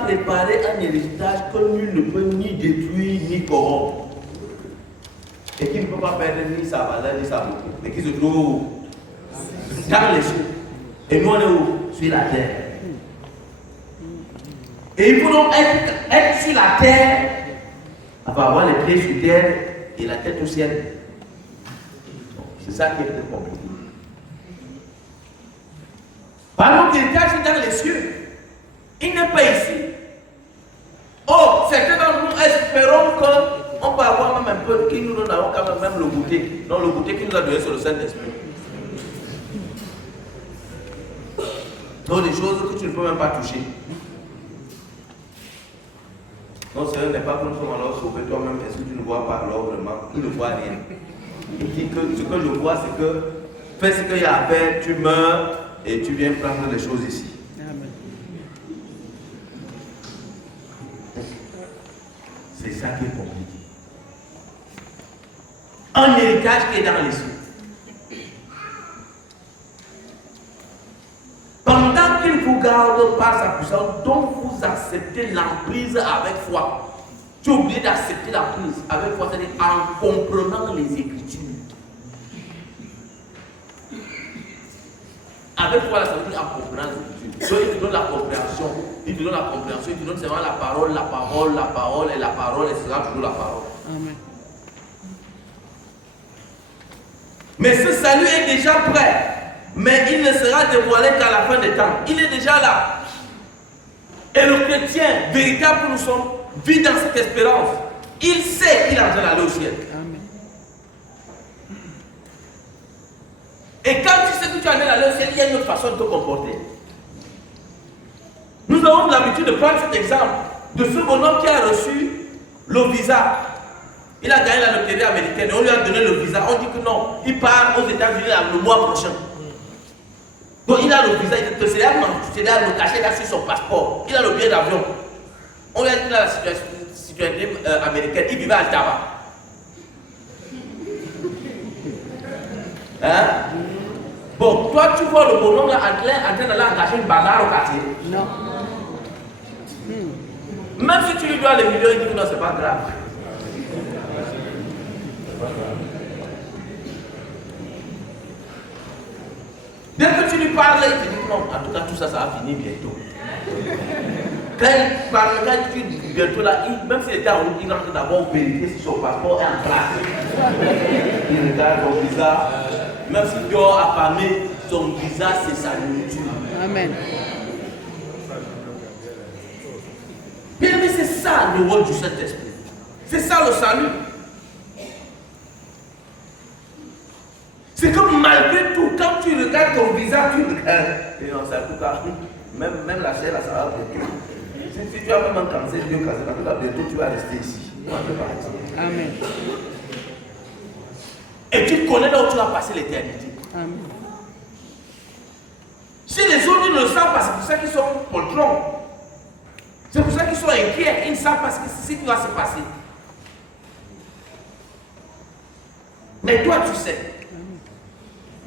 Préparer un héritage que nul ne peut ni détruire ni corrompre et qui ne peut pas perdre ni sa valeur ni sa beauté, mais qui se trouve dans les cieux. Et nous on est où? Sur la terre. Et il faut donc être sur la terre, afin avoir les pieds sur terre et la tête au ciel. C'est ça qui est très compliqué. Par contre, l'héritage est dans les cieux. Il n'est pas ici. Oh, certains d'entre nous espérons qu'on peut avoir même un peu, qui nous avons quand même le goûter. Non, le goûter qui nous a donné sur le Saint-Esprit. Donc, des choses que tu ne peux même pas toucher. Non, Seigneur n'est pas que nous sommes alors sauvés toi-même, est-ce que tu ne vois pas alors vraiment? Il ne voit rien. Il dit que ce que je vois, c'est que fais ce qu'il y a à faire, tu meurs et tu viens prendre les choses ici. C'est ça qui est compliqué. Un héritage qui est dans les cieux. Pendant qu'il vous garde par sa puissance, donc vous acceptez l'emprise avec foi. Tu es obligé d'accepter l'emprise avec foi, c'est-à-dire en comprenant les Écritures. Avec foi, ça veut dire en comprenant les Écritures. Donc il te donne la compréhension. Il te donne la compréhension, il te donne seulement la parole, et la parole, et ce sera toujours la parole. Amen. Mais ce salut est déjà prêt. Mais il ne sera dévoilé qu'à la fin des temps. Il est déjà là. Et le chrétien, véritable que nous sommes, vit dans cette espérance. Il sait qu'il est en train d'aller au ciel. Amen. Et quand tu sais que tu es en train d'aller au ciel, il y a une autre façon de te comporter. Nous avons l'habitude de prendre cet exemple de ce bonhomme qui a reçu le visa. Il a gagné la loterie américaine et on lui a donné le visa. On dit que non, il part aux États-Unis le mois prochain. Donc il a le visa, il dit que c'est là le cachet là sur son passeport. Il a le billet d'avion. On lui a dit là la citoyenneté américaine, il vivait à Ottawa. Hein? Bon, toi, tu vois le bonhomme là en train d'aller engager une bagarre au quartier. Non. Même si tu lui dois les millions, il dit que non, c'est pas grave. Dès que tu lui parles, il te dit que non, en tout cas, tout ça, ça va finir bientôt. Quand il parle, quand tu dis bientôt là, même s'il était en route, il rentre d'abord vérifier si son passeport est en place. Il regarde son visa. Même s'il dort affamé, son visa, c'est sa nourriture. Amen. Bien, mais c'est ça le rôle du Saint-Esprit. C'est ça le salut. C'est comme malgré tout, quand tu regardes ton visa, tu regardes. Et non, c'est en tout cas, même la chair là, ça va bientôt. Si tu as même un cancer, Dieu cancer, en tout cas, bientôt tu vas rester ici. Amen. Et tu connais là où tu vas passer l'éternité. Amen. Si les autres ne le savent pas, c'est pour ça qu'ils sont poltrons. C'est pour ça qu'ils sont inquiets. Ils ne savent pas ce qui va se passer. Mais toi, tu sais.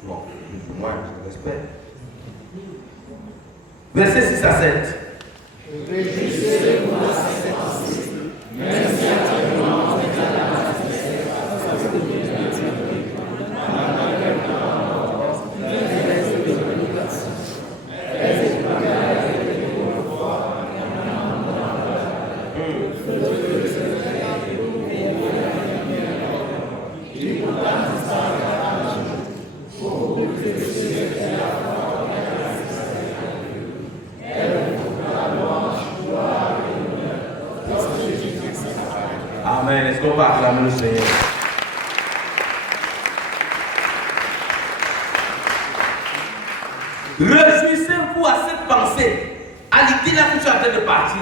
Bon, moi, je respecte. Verset 6 à 7. Réjouissez-vous de cette pensée, même si actuellement on est à la base de cette parce que Dieu est disponible. Reste de communication. Reste de bagage avec les mots forts. Amen. Est-ce qu'on va acclamer le Seigneur? Réjouissez-vous à cette pensée, à l'idée là que tu es en train de partir.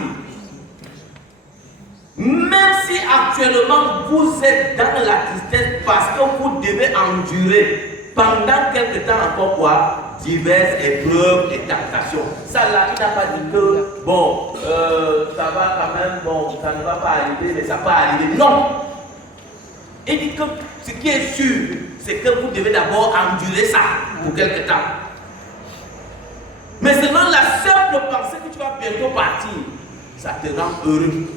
Même si actuellement vous êtes dans la tristesse parce que vous devez endurer pendant quelque temps encore quoi? Diverses épreuves et tentations. Ça là, il n'a pas dit que bon, ça va quand même, bon, ça ne va pas arriver, mais ça va arriver. Non! Il dit que ce qui est sûr, c'est que vous devez d'abord endurer ça pour quelque temps. Mais seulement la simple pensée que tu vas bientôt partir, ça te rend heureux.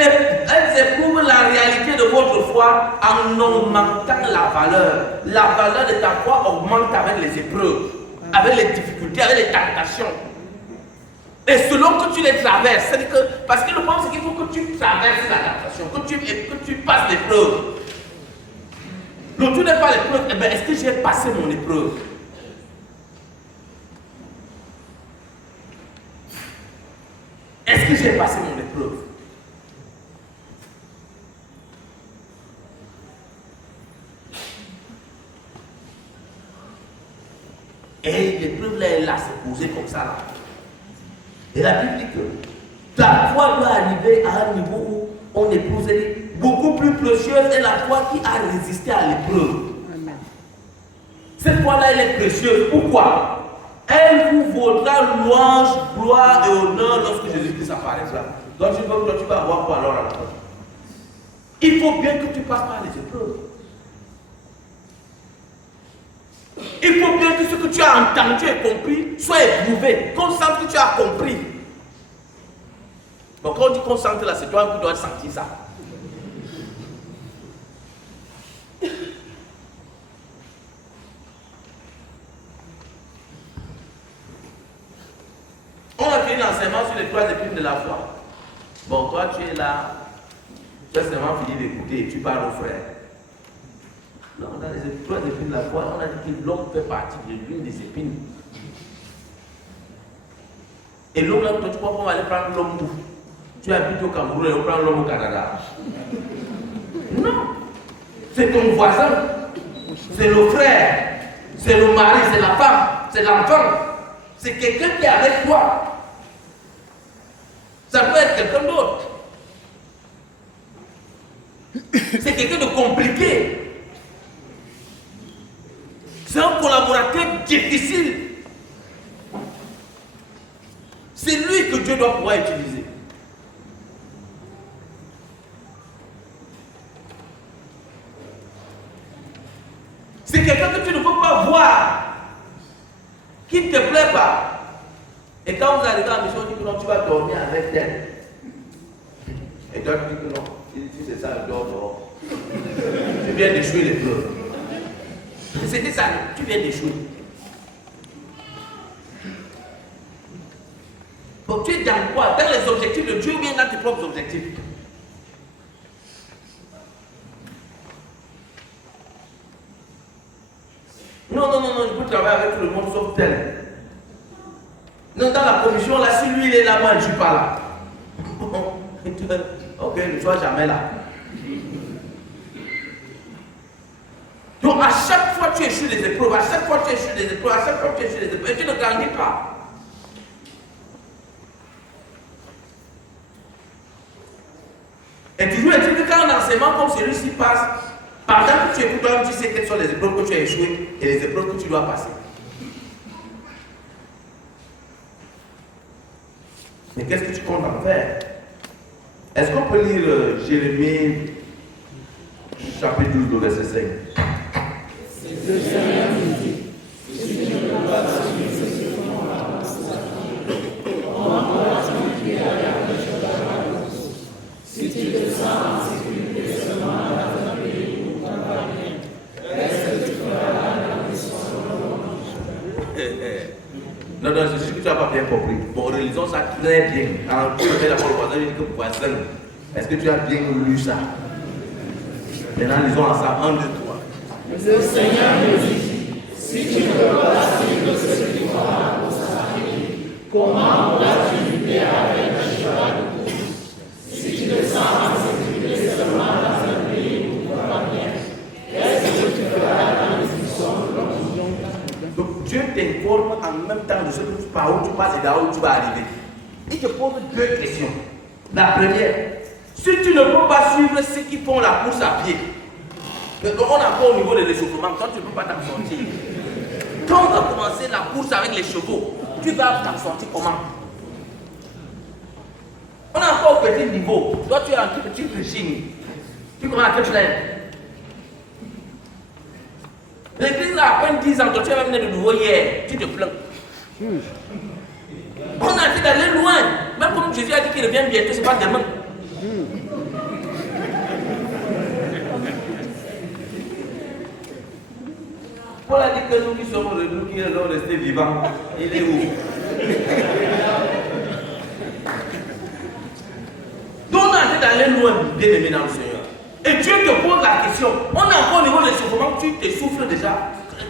Elles éprouvent la réalité de votre foi en augmentant la valeur. La valeur de ta foi augmente avec les épreuves, avec les difficultés, avec les tentations. Et selon que tu les traverses, c'est-à-dire que, parce que le problème c'est qu'il faut que tu traverses la tentation, que tu passes l'épreuve. Le tout n'est pas l'épreuve, eh bien, est-ce que j'ai passé mon épreuve? Est-ce que j'ai passé mon épreuve? Et l'épreuve là, elle est là, c'est posé comme ça là. Et la Bible dit que ta foi doit arriver à un niveau où on épouse beaucoup plus précieuse est la foi qui a résisté à l'épreuve. Cette foi-là, elle est précieuse. Pourquoi? Elle vous vaudra louange, gloire et honneur lorsque Jésus-Christ apparaîtra. Donc tu vas avoir quoi alors à la fin? Il faut bien que tu passes par les épreuves. Il faut bien que ce que tu as entendu et compris soit éprouvé, qu'on sente que tu as compris. Donc quand on dit qu'on sente là, c'est toi qui dois sentir ça. On a fait un enseignement sur les 3 épines de la foi. Bon, toi tu es là, tu as seulement fini d'écouter et tu parles au frère. Non, dans les 3 épines de la foi, on a dit que l'homme fait partie de l'une des épines. Et l'homme là, toi tu crois qu'on va aller prendre l'homme où? Tu habites au Cameroun et on prend l'homme au Canada. Non. C'est ton voisin, c'est le frère, c'est le mari, c'est la femme, c'est l'enfant. C'est quelqu'un qui est avec toi. Ça peut être quelqu'un d'autre. C'est quelqu'un de compliqué. C'est un collaborateur difficile. C'est lui que Dieu doit pouvoir utiliser. C'est quelqu'un que tu ne peux pas voir, qui ne te plaît pas. Et quand vous arrivez à la maison, on dit que non, tu vas dormir avec elle. Et toi, tu dis que non, si c'est ça, je dors dehors. Tu viens d'échouer l'épreuve. C'était ça, tu viens d'échouer. Donc tu es dans quoi? Dans les objectifs de Dieu ou bien dans tes propres objectifs? Non, je peux travailler avec tout le monde sauf tel. Non, dans la commission, là, si lui il est là, moi je ne suis pas là. Ok, ne sois jamais là. Donc à chaque fois tu échoues les épreuves, à chaque fois tu échoues les épreuves, à chaque fois tu échoues les épreuves, et tu ne grandis pas. Et toujours est-il que quand un enseignement comme celui-ci passe, pendant que tu écoutes, tu sais quelles sont les épreuves que tu as échouées et les épreuves que tu dois passer. Mais qu'est-ce que tu comptes en faire? Est-ce qu'on peut lire Jérémie chapitre 12, le verset 5? Le Seigneur nous dit, si tu ne peux pas suivre ce que font la comment pourras-tu prier avec le cheval à la course? Si tu te sens en sécurité seulement dans un pays où tout va bien, est-ce que tu feras la mission selon mon cheval? Non, je suis que tu n'as pas bien compris. Bon, relisons ça très bien. Quand tu fais la parole voisin, je dis que voisin, est-ce que tu as bien lu ça? Maintenant, lisons ensemble. 1, 2, 3. Le Seigneur nous dit, si tu ne peux pas suivre ce qui font la course à pied, comment pourras-tu lutter avec un cheval de course? Si tu te sens en sécurité seulement dans un pays où tout va bien, qu'est-ce que tu feras dans les missions? Donc Dieu t'informe en même temps de ce que par où tu passes et là où tu vas arriver. Il te pose 2 questions. La première, si tu ne peux pas suivre ceux qui font la course à pied, donc on est encore au niveau de l'échauffement, toi tu ne peux pas t'en sortir. Quand on va commencer la course avec les chevaux, tu vas t'en sortir comment? On est encore au petit niveau. Toi tu es en petit régime. Tu commences à te plaindre. L'église a à peine 10 ans, toi tu es venu de nouveau hier, tu te plains. On a envie d'aller loin. Même comme Jésus a dit qu'il revient bientôt, ce n'est pas demain. Paul a dit que nous qui sommes nous qui allons rester vivants, il est où? Donc on a envie d'aller loin, bien aimé dans le Seigneur. Et Dieu te pose la question. On est encore au niveau de l'échauffement, tu t'essouffles déjà.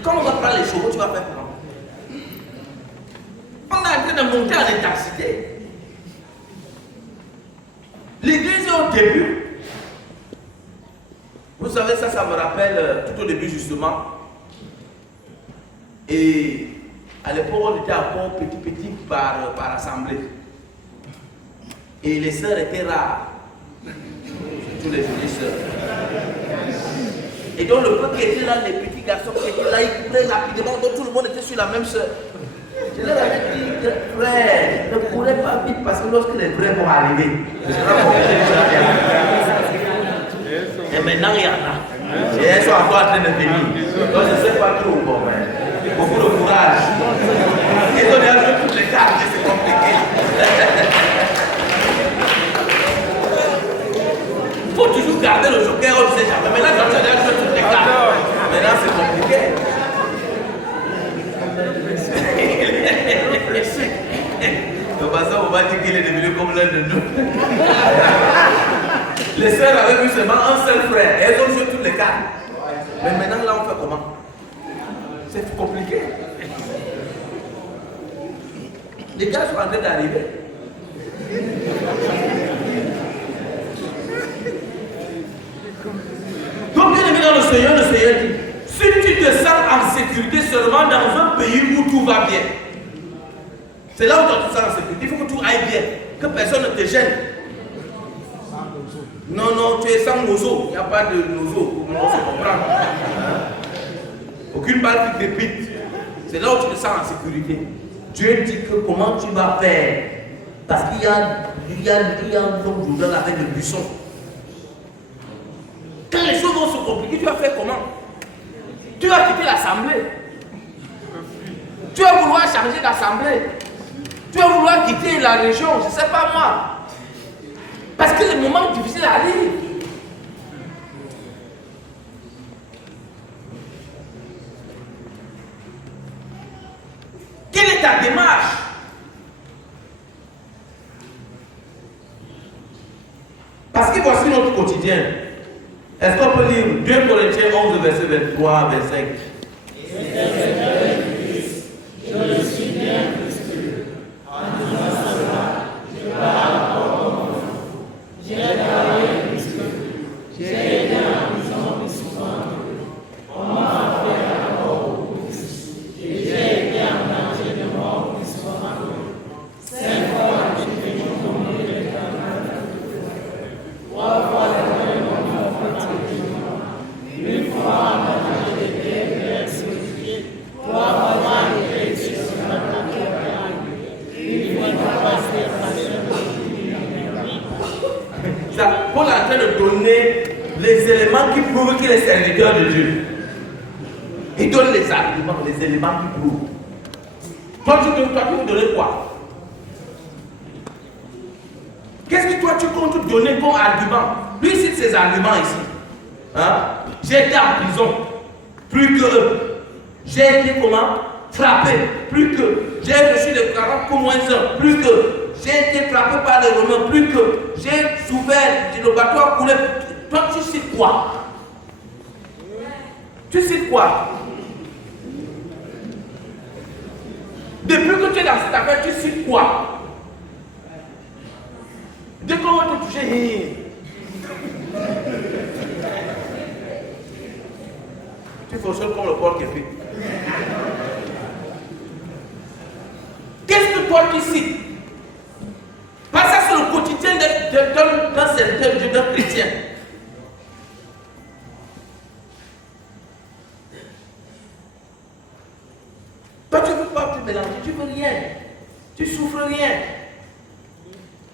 Quand on va prendre les chevaux, tu vas faire comment? On est en train de monter en intensité. L'église est au début. Vous savez, ça me rappelle tout au début justement. Et à l'époque, on était encore petit par assemblée. Et les sœurs étaient rares. Surtout les jolies sœurs. Et donc le peu qui était là, les petits garçons qui étaient là, ils couraient rapidement, donc tout le monde était sur la même sœur. Je leur avais dit, frère, ne courez pas vite parce que lorsque les vrais vont arriver, ce sera compliqué. Et maintenant il y en a. Et elles sont encore en train de venir. Donc je ne sais pas trop, bon, mais beaucoup de courage. Et donc il y a toutes les cartes, c'est compliqué. Il faut toujours garder le joker, on ne sait jamais. Mais là, quand tu as déjà joué toutes les cartes, maintenant c'est compliqué. Donc, ça, on va dire qu'il est devenu comme l'un de nous. Les sœurs avaient vu seulement un seul frère. Elles ont joué toutes les cartes. Mais maintenant, là, on fait comment? C'est compliqué. Les gars sont en train d'arriver. Donc, bien aimé dans le Seigneur dit, si tu te sens en sécurité seulement dans un pays où tout va bien, c'est là où tu te sens en sécurité. Il faut que tout aille bien, que personne ne te gêne. Non, tu es sans nozo. Il n'y a pas de nozo pour nous se comprendre. Aucune balle qui crépite. C'est là où tu te sens en sécurité. Dieu dit que comment tu vas faire. Parce qu'il y a un homme Jourdain avec le buisson. Quand les choses vont se compliquer, tu vas faire comment? Tu vas quitter l'assemblée. Tu vas vouloir changer d'assemblée. Tu vas vouloir quitter la région, je ne sais pas moi. Parce que les moments difficiles arrivent. Quelle est ta démarche? Parce que voici notre quotidien. Est-ce qu'on peut lire 2 Corinthiens 11, verset 23 à 25? Je le suis bien plus en disant cela, je parle encore mon nom. J'ai travaillé plus que j'ai été en prison plus souvent que on m'a fait encore plus. Et j'ai été en danger de mort plus souvent que 5 fois j'ai été tombé de travail. 3 fois le mon une fois en danger de terre explosée. 3 fois j'ai été sur la terre. Une fois passé par Paul est en train de donner les éléments qui prouvent qu'il est serviteur de Dieu. Il donne les arguments, les éléments qui prouvent. Toi, tu veux donner quoi? Qu'est-ce que toi, tu comptes donner comme argument? Lui cite ses arguments ici. Hein? J'ai été en prison, plus que eux. J'ai été comment? Frappé, plus que. J'ai reçu des 40 pour moins 1, plus que. J'ai été frappé par les Romains, plus que. J'ai souffert, le bateau a coulé. Toi, tu cites quoi? Tu cites quoi? Depuis que tu es dans cette affaire, tu cites quoi? Dès qu'on va te toucher, tu fonctionnes comme le porc qui est fait. Qu'est-ce que toi tu cites? Parce que ça c'est le quotidien d'un serviteur de Dieu, d'un chrétien. Toi tu ne veux pas te mélanger, tu ne veux rien. Tu ne souffres rien.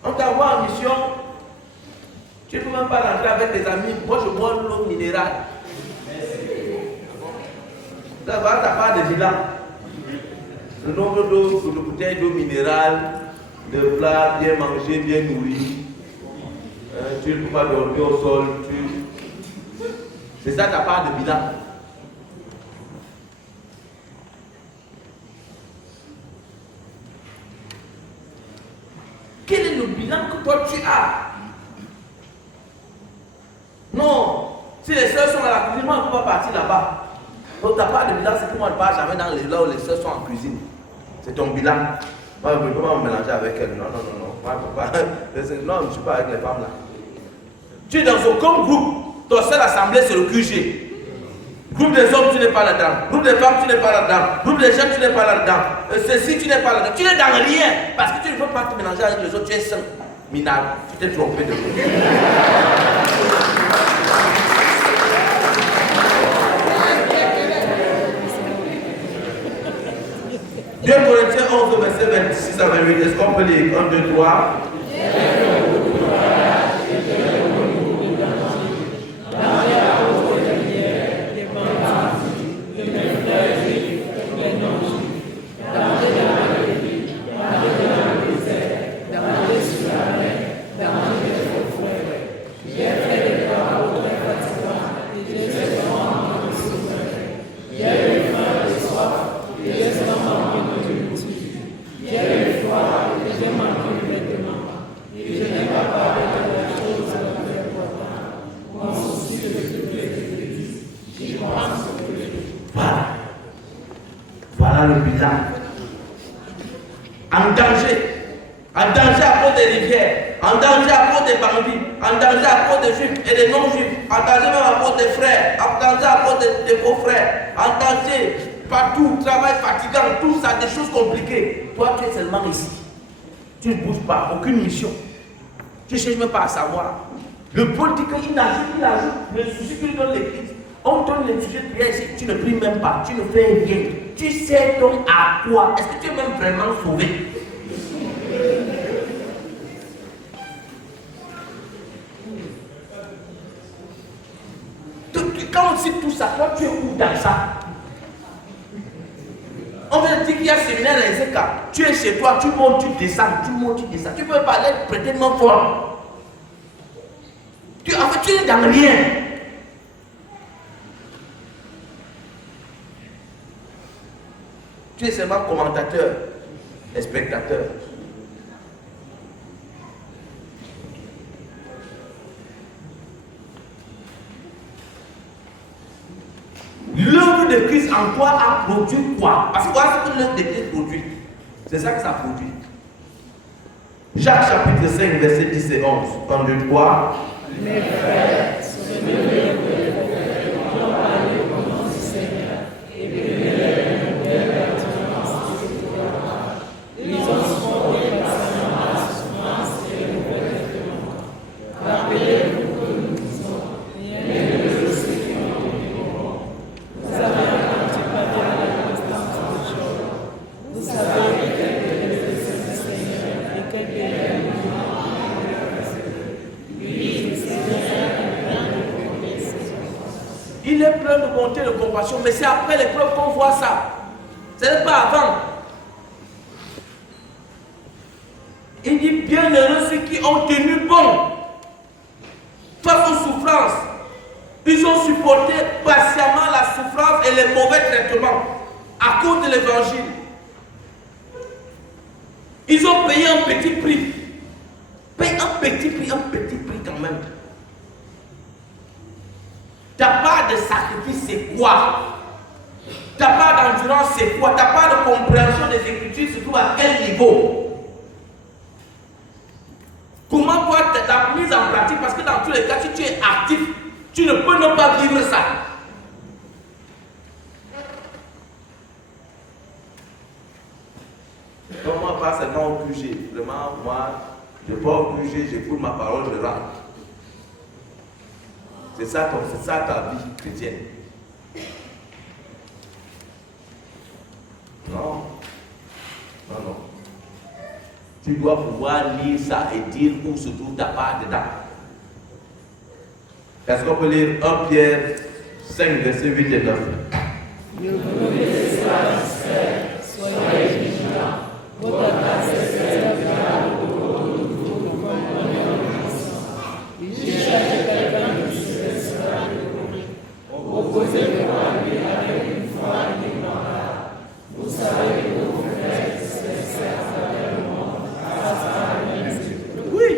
On t'envoie en mission, tu ne peux même pas rentrer avec tes amis. Moi je bois l'eau minérale. Ça va, tu n'as pas de bilan. Le nombre de bouteilles d'eau minérale, de plats bien mangés, bien nourris. Tu ne peux pas dormir au sol. C'est ça ta part de bilan. Quel est le bilan que toi tu as? Non. Si les soeurs sont à la cuisine, moi je ne peux pas partir là-bas. Donc ta part de bilan, c'est que moi je ne pars jamais dans les là où les soeurs sont en cuisine. C'est ton bilan. Moi je ne peux pas me mélanger avec elles. Non. Moi, je ne peux pas. Non, je ne suis pas avec les femmes là. Tu es dans aucun groupe. Ton seul assemblée, c'est le QG. Groupe des hommes, tu n'es pas là-dedans. Groupe des femmes, tu n'es pas là-dedans. Groupe des jeunes, tu n'es pas là-dedans. Ceci, tu n'es pas là-dedans. Tu n'es dans rien. Parce que tu ne peux pas te mélanger avec les autres. Tu es saint. Minable. Tu t'es trompé de vous. 2 Corinthiens 11, verset 26 à 28. Est-ce qu'on peut lire 1, 2, 3? Voilà le bilan. En danger à cause des rivières, en danger à cause des bandits, en danger à cause des juifs et des non-juifs, en danger même à cause des frères, en danger à cause des beaux-frères, en danger partout, travail fatigant, tout ça, des choses compliquées. Toi, tu es seulement ici. Tu ne bouges pas, aucune mission. Tu ne cherches même pas à savoir. Le Paul dit qu'il ajoute le souci qu'il donne l'église. On donne les sujets de prière ici, tu ne pries même pas, tu ne fais rien. Tu sais donc à quoi? Est-ce que tu es même vraiment sauvé? quand on cite tout ça, toi tu es où dans ça? On veut dire qu'il y a un séminaire à Ezeka. Tu es chez toi, tu montes, tu descends, tu montes, tu descends. Tu peux parler prétendement fort. En fait, tu es dans rien. Tu es seulement commentateur et spectateur. L'œuvre de Christ en toi a produit quoi? Parce que voilà ce que l'œuvre de Christ produit. C'est ça que ça produit. Jacques chapitre 5, verset 10 et 11. 1, 2, 3. Mes frères, souvenez-vous de vos frères qui ont parlé au nom du Seigneur et brûlez une nouvelle pertinence de pouvoir. Ils ont supporté patiemment la souffrance et le nouvel effrayement. Rappelez-vous que nous disons, bien de ceux qui ont été bons. Vous avez entendu parler de la constance de Job. Vous savez quel est le Seigneur et quel est le Il est plein de bonté et de compassion, mais c'est après l'épreuve qu'on voit ça. Ce n'est pas avant. Il dit bienheureux ceux qui ont tenu bon face aux souffrances. Ils ont supporté patiemment la souffrance et les mauvais traitements à cause de l'évangile. Ils ont payé un petit prix. Paye un petit prix quand même. Ta part de sacrifice, c'est quoi? Ta part d'endurance, c'est quoi? Ta part de compréhension des Écritures se trouve à quel niveau? Comment toi, ta mise en pratique? Parce que dans tous les cas, si tu es actif, tu ne peux ne pas vivre ça. Donc moi, pas seulement au QG. Vraiment, moi, je ne vais pas au QG, j'écoute ma parole, je rentre. C'est ça ta vie chrétienne. Non. Tu dois pouvoir lire ça et dire où se trouve ta part dedans. Est-ce qu'on peut lire 1 Pierre 5, verset 8 et 9? Ne vous laissez pas distraire, soyez vigilants. Votre adversaire viendra de vous comme un lion. Il cherche quelqu'un qui se laissera découvrir. Opposez-vous à lui avec une foi inébranlable. Vous savez que vos frères qui se laissent à travers le monde passent par la même épreuve. Oui.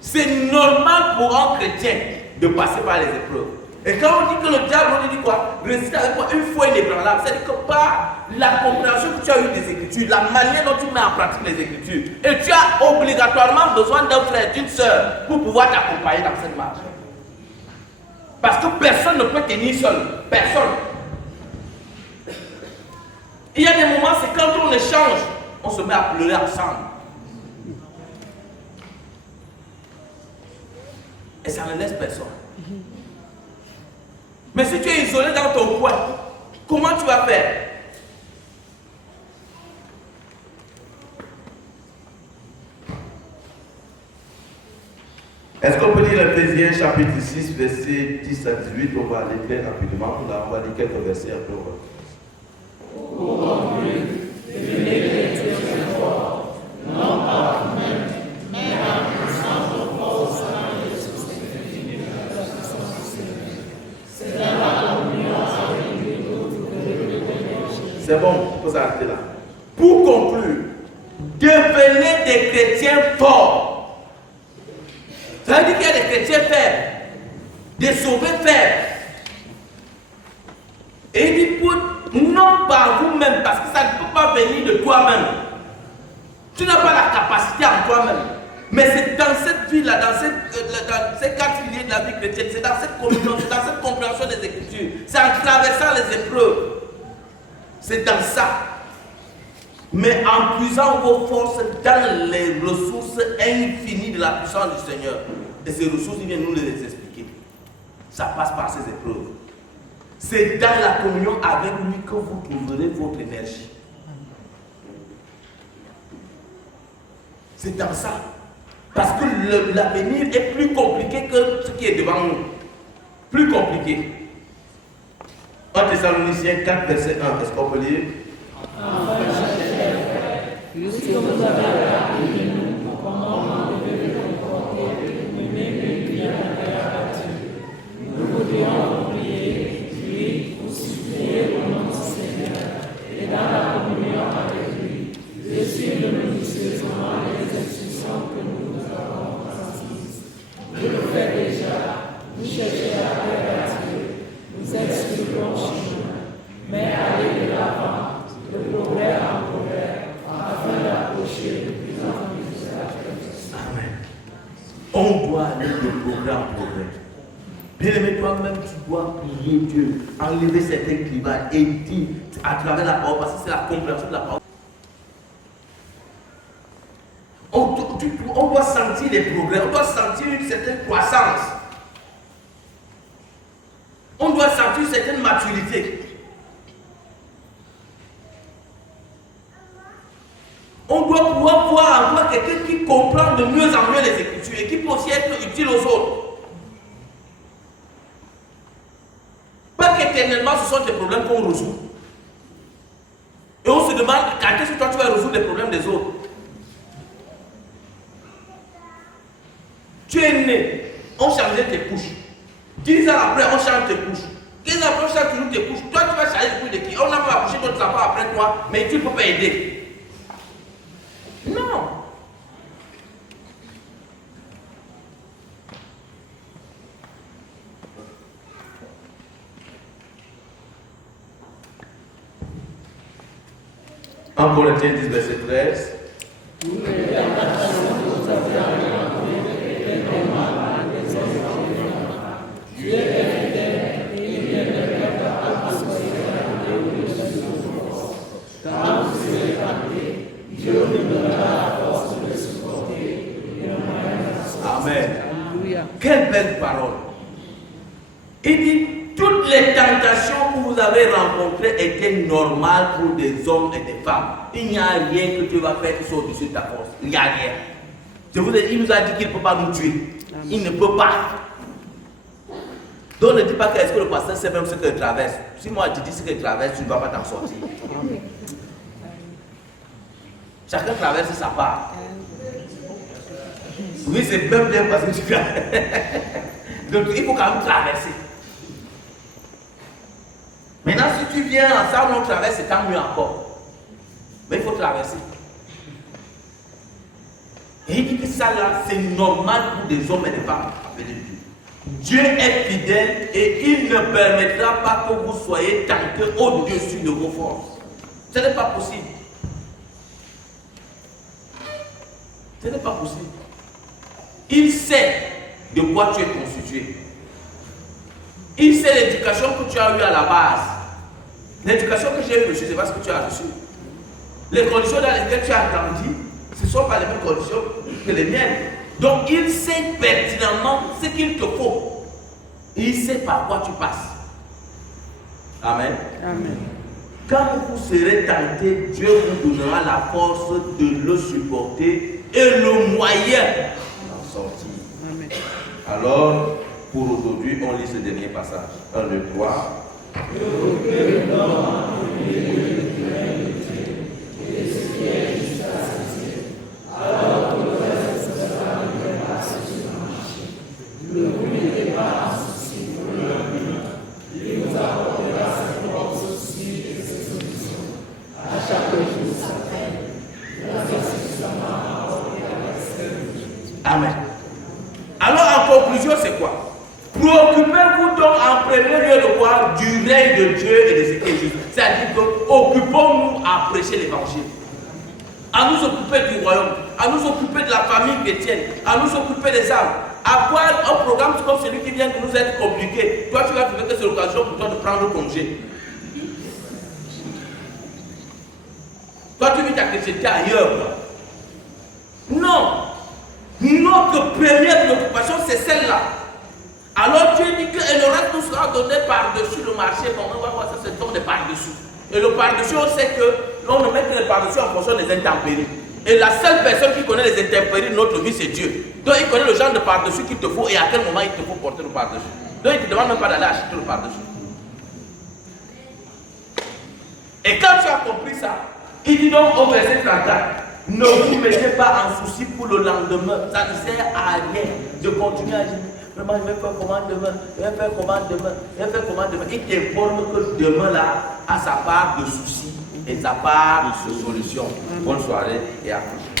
C'est normal pour un chrétien de passer par les épreuves. Et quand on dit que le diable, on dit quoi? Résister avec quoi? Une foi inébranlable. C'est-à-dire que par la compréhension que tu as eue des Écritures, la manière dont tu mets en pratique les Écritures, et tu as obligatoirement besoin d'un frère, d'une sœur, pour pouvoir t'accompagner dans cette marche. Parce que personne ne peut tenir seul. Personne. Il y a des moments, c'est quand on échange, on se met à pleurer ensemble. Et ça ne laisse personne. Mais si tu es isolé dans ton coin, comment tu vas faire? Est-ce qu'on peut lire Ephésiens chapitre 6, verset 10 à 18? On va aller très rapidement. On va lire quelques versets après. C'est bon, il faut s'arrêter là. Pour conclure, devenez des chrétiens forts. Ça veut dire qu'il y a des chrétiens faibles, des sauvés faibles. Et il dit, non par vous-même, parce que ça ne peut pas venir de toi-même. Tu n'as pas la capacité en toi-même. Mais c'est dans cette vie-là, dans ces 4 piliers de la vie chrétienne, c'est dans cette communion, c'est dans cette compréhension des Écritures, c'est en traversant les épreuves. C'est dans ça. Mais en puisant vos forces dans les ressources infinies de la puissance du Seigneur. Et ces ressources, il vient nous les expliquer. Ça passe par ces épreuves. C'est dans la communion avec lui que vous trouverez votre énergie. C'est dans ça. Parce que l'avenir est plus compliqué que ce qui est devant nous. plus compliqué. 1 Thessaloniciens 4, verset 1. Est-ce qu'on peut lire? Puisque vous avez appris de nous comment vous devez vous comporter, mener une vie abattue. Nous voudrions vous prier, puis vous supplier au nom du Seigneur et dans la communion avec lui, de suivre minutieusement les instructions que nous vous avons transmises. Vous le faites déjà, vous cherchez à plaire à Dieu, vous êtes sur le bon chemin, mais allez de l'avant, de progrès en progrès, afin d'approcher de plus en plus de la perfection. Amen. On doit aller de progrès en progrès. Bien-aimé, toi-même, tu dois prier Dieu, enlever certains clivages et dire à travers la parole, parce que c'est la compréhension de la parole. On doit sentir les progrès, on doit sentir une certaine croissance. On doit sentir une certaine maturité. On doit pouvoir voir en toi quelqu'un qui comprend de mieux en mieux les Écritures et qui peut aussi être utile aux autres. Pas qu'éternellement ce sont des problèmes qu'on résout. Et on se demande quand est-ce que toi tu vas résoudre les problèmes des autres. Tu es né, on changeait tes couches. 10 ans après, on change tes couches. 15 ans après, on change toujours tes couches. Toi, tu vas changer les couches de qui? On n'a pas accouché d'autres enfants après toi, mais tu ne peux pas aider. Non. En Corinthiens 10, verset 13. Amen. Quelle belle parole. Il dit, toutes les tentations que vous avez rencontrées étaient normales pour des hommes et des femmes. Il n'y a rien que Dieu va faire qui soit au-dessus de ta force. Il n'y a rien. Je vous ai dit, il nous a dit qu'il ne peut pas nous tuer. Il ne peut pas. Donc ne dis pas qu'est-ce que le pasteur sait même ce qu'il traverse. Si moi je te dis ce qu'il traverse, tu ne vas pas t'en sortir. Chacun traverse sa part. Oui, c'est même bien parce que tu traverses. Donc il faut quand même traverser. Maintenant, si tu viens ensemble, on traverse, c'est tant mieux encore. Mais il faut traverser. Et il dit que ça là, c'est normal pour des hommes et des femmes. Dieu est fidèle et il ne permettra pas que vous soyez tentés au-dessus de vos forces. Ce n'est pas possible. Ce n'est pas possible. Il sait de quoi tu es constitué. Il sait l'éducation que tu as eue à la base. L'éducation que j'ai eue, je ne sais pas ce que tu as reçu. Les conditions dans lesquelles tu as grandi, ce ne sont pas les mêmes conditions que les miennes. Donc il sait pertinemment ce qu'il te faut. Il sait par quoi tu passes. Amen. Amen. Quand vous serez tentés, Dieu vous donnera la force de le supporter et le moyen d'en sortir. Amen. Alors, pour aujourd'hui, on lit ce dernier passage. 1, 2, 3. Amen. Alors en conclusion, c'est quoi? Préoccupez-vous donc en premier lieu de quoi? Du règne de Dieu et de ce qu'il dit. C'est-à-dire que occupons-nous à prêcher l'évangile, à nous occuper du royaume, à nous occuper de la famille chrétienne, à nous occuper des âmes. Avoir un programme comme celui qui vient de nous être compliqué, toi tu vas trouver que c'est l'occasion pour toi de prendre congé. Toi tu vis ta chrétienté ailleurs. Non. Notre première préoccupation, c'est celle-là. Alors Dieu dit que le reste nous sera donné par-dessus le marché. Bon, on va voir ça, c'est donc des par-dessus. Et le par-dessus, on sait que l'on ne met que les par-dessus en fonction des intempéries. Et la seule personne qui connaît les intempéries de notre vie, c'est Dieu. Donc il connaît le genre de par-dessus qu'il te faut et à quel moment il te faut porter le par-dessus. Donc il ne te demande même pas d'aller acheter le par-dessus. Et quand tu as compris ça, il dit donc au verset 34, ne vous mettez pas en souci pour le lendemain. Ça ne sert à rien de continuer à dire, vraiment je vais faire comment demain, je vais faire comment demain, je vais faire comment demain. Il t'informe que demain là a sa part de soucis et sa part de solutions. Bonne soirée et à plus.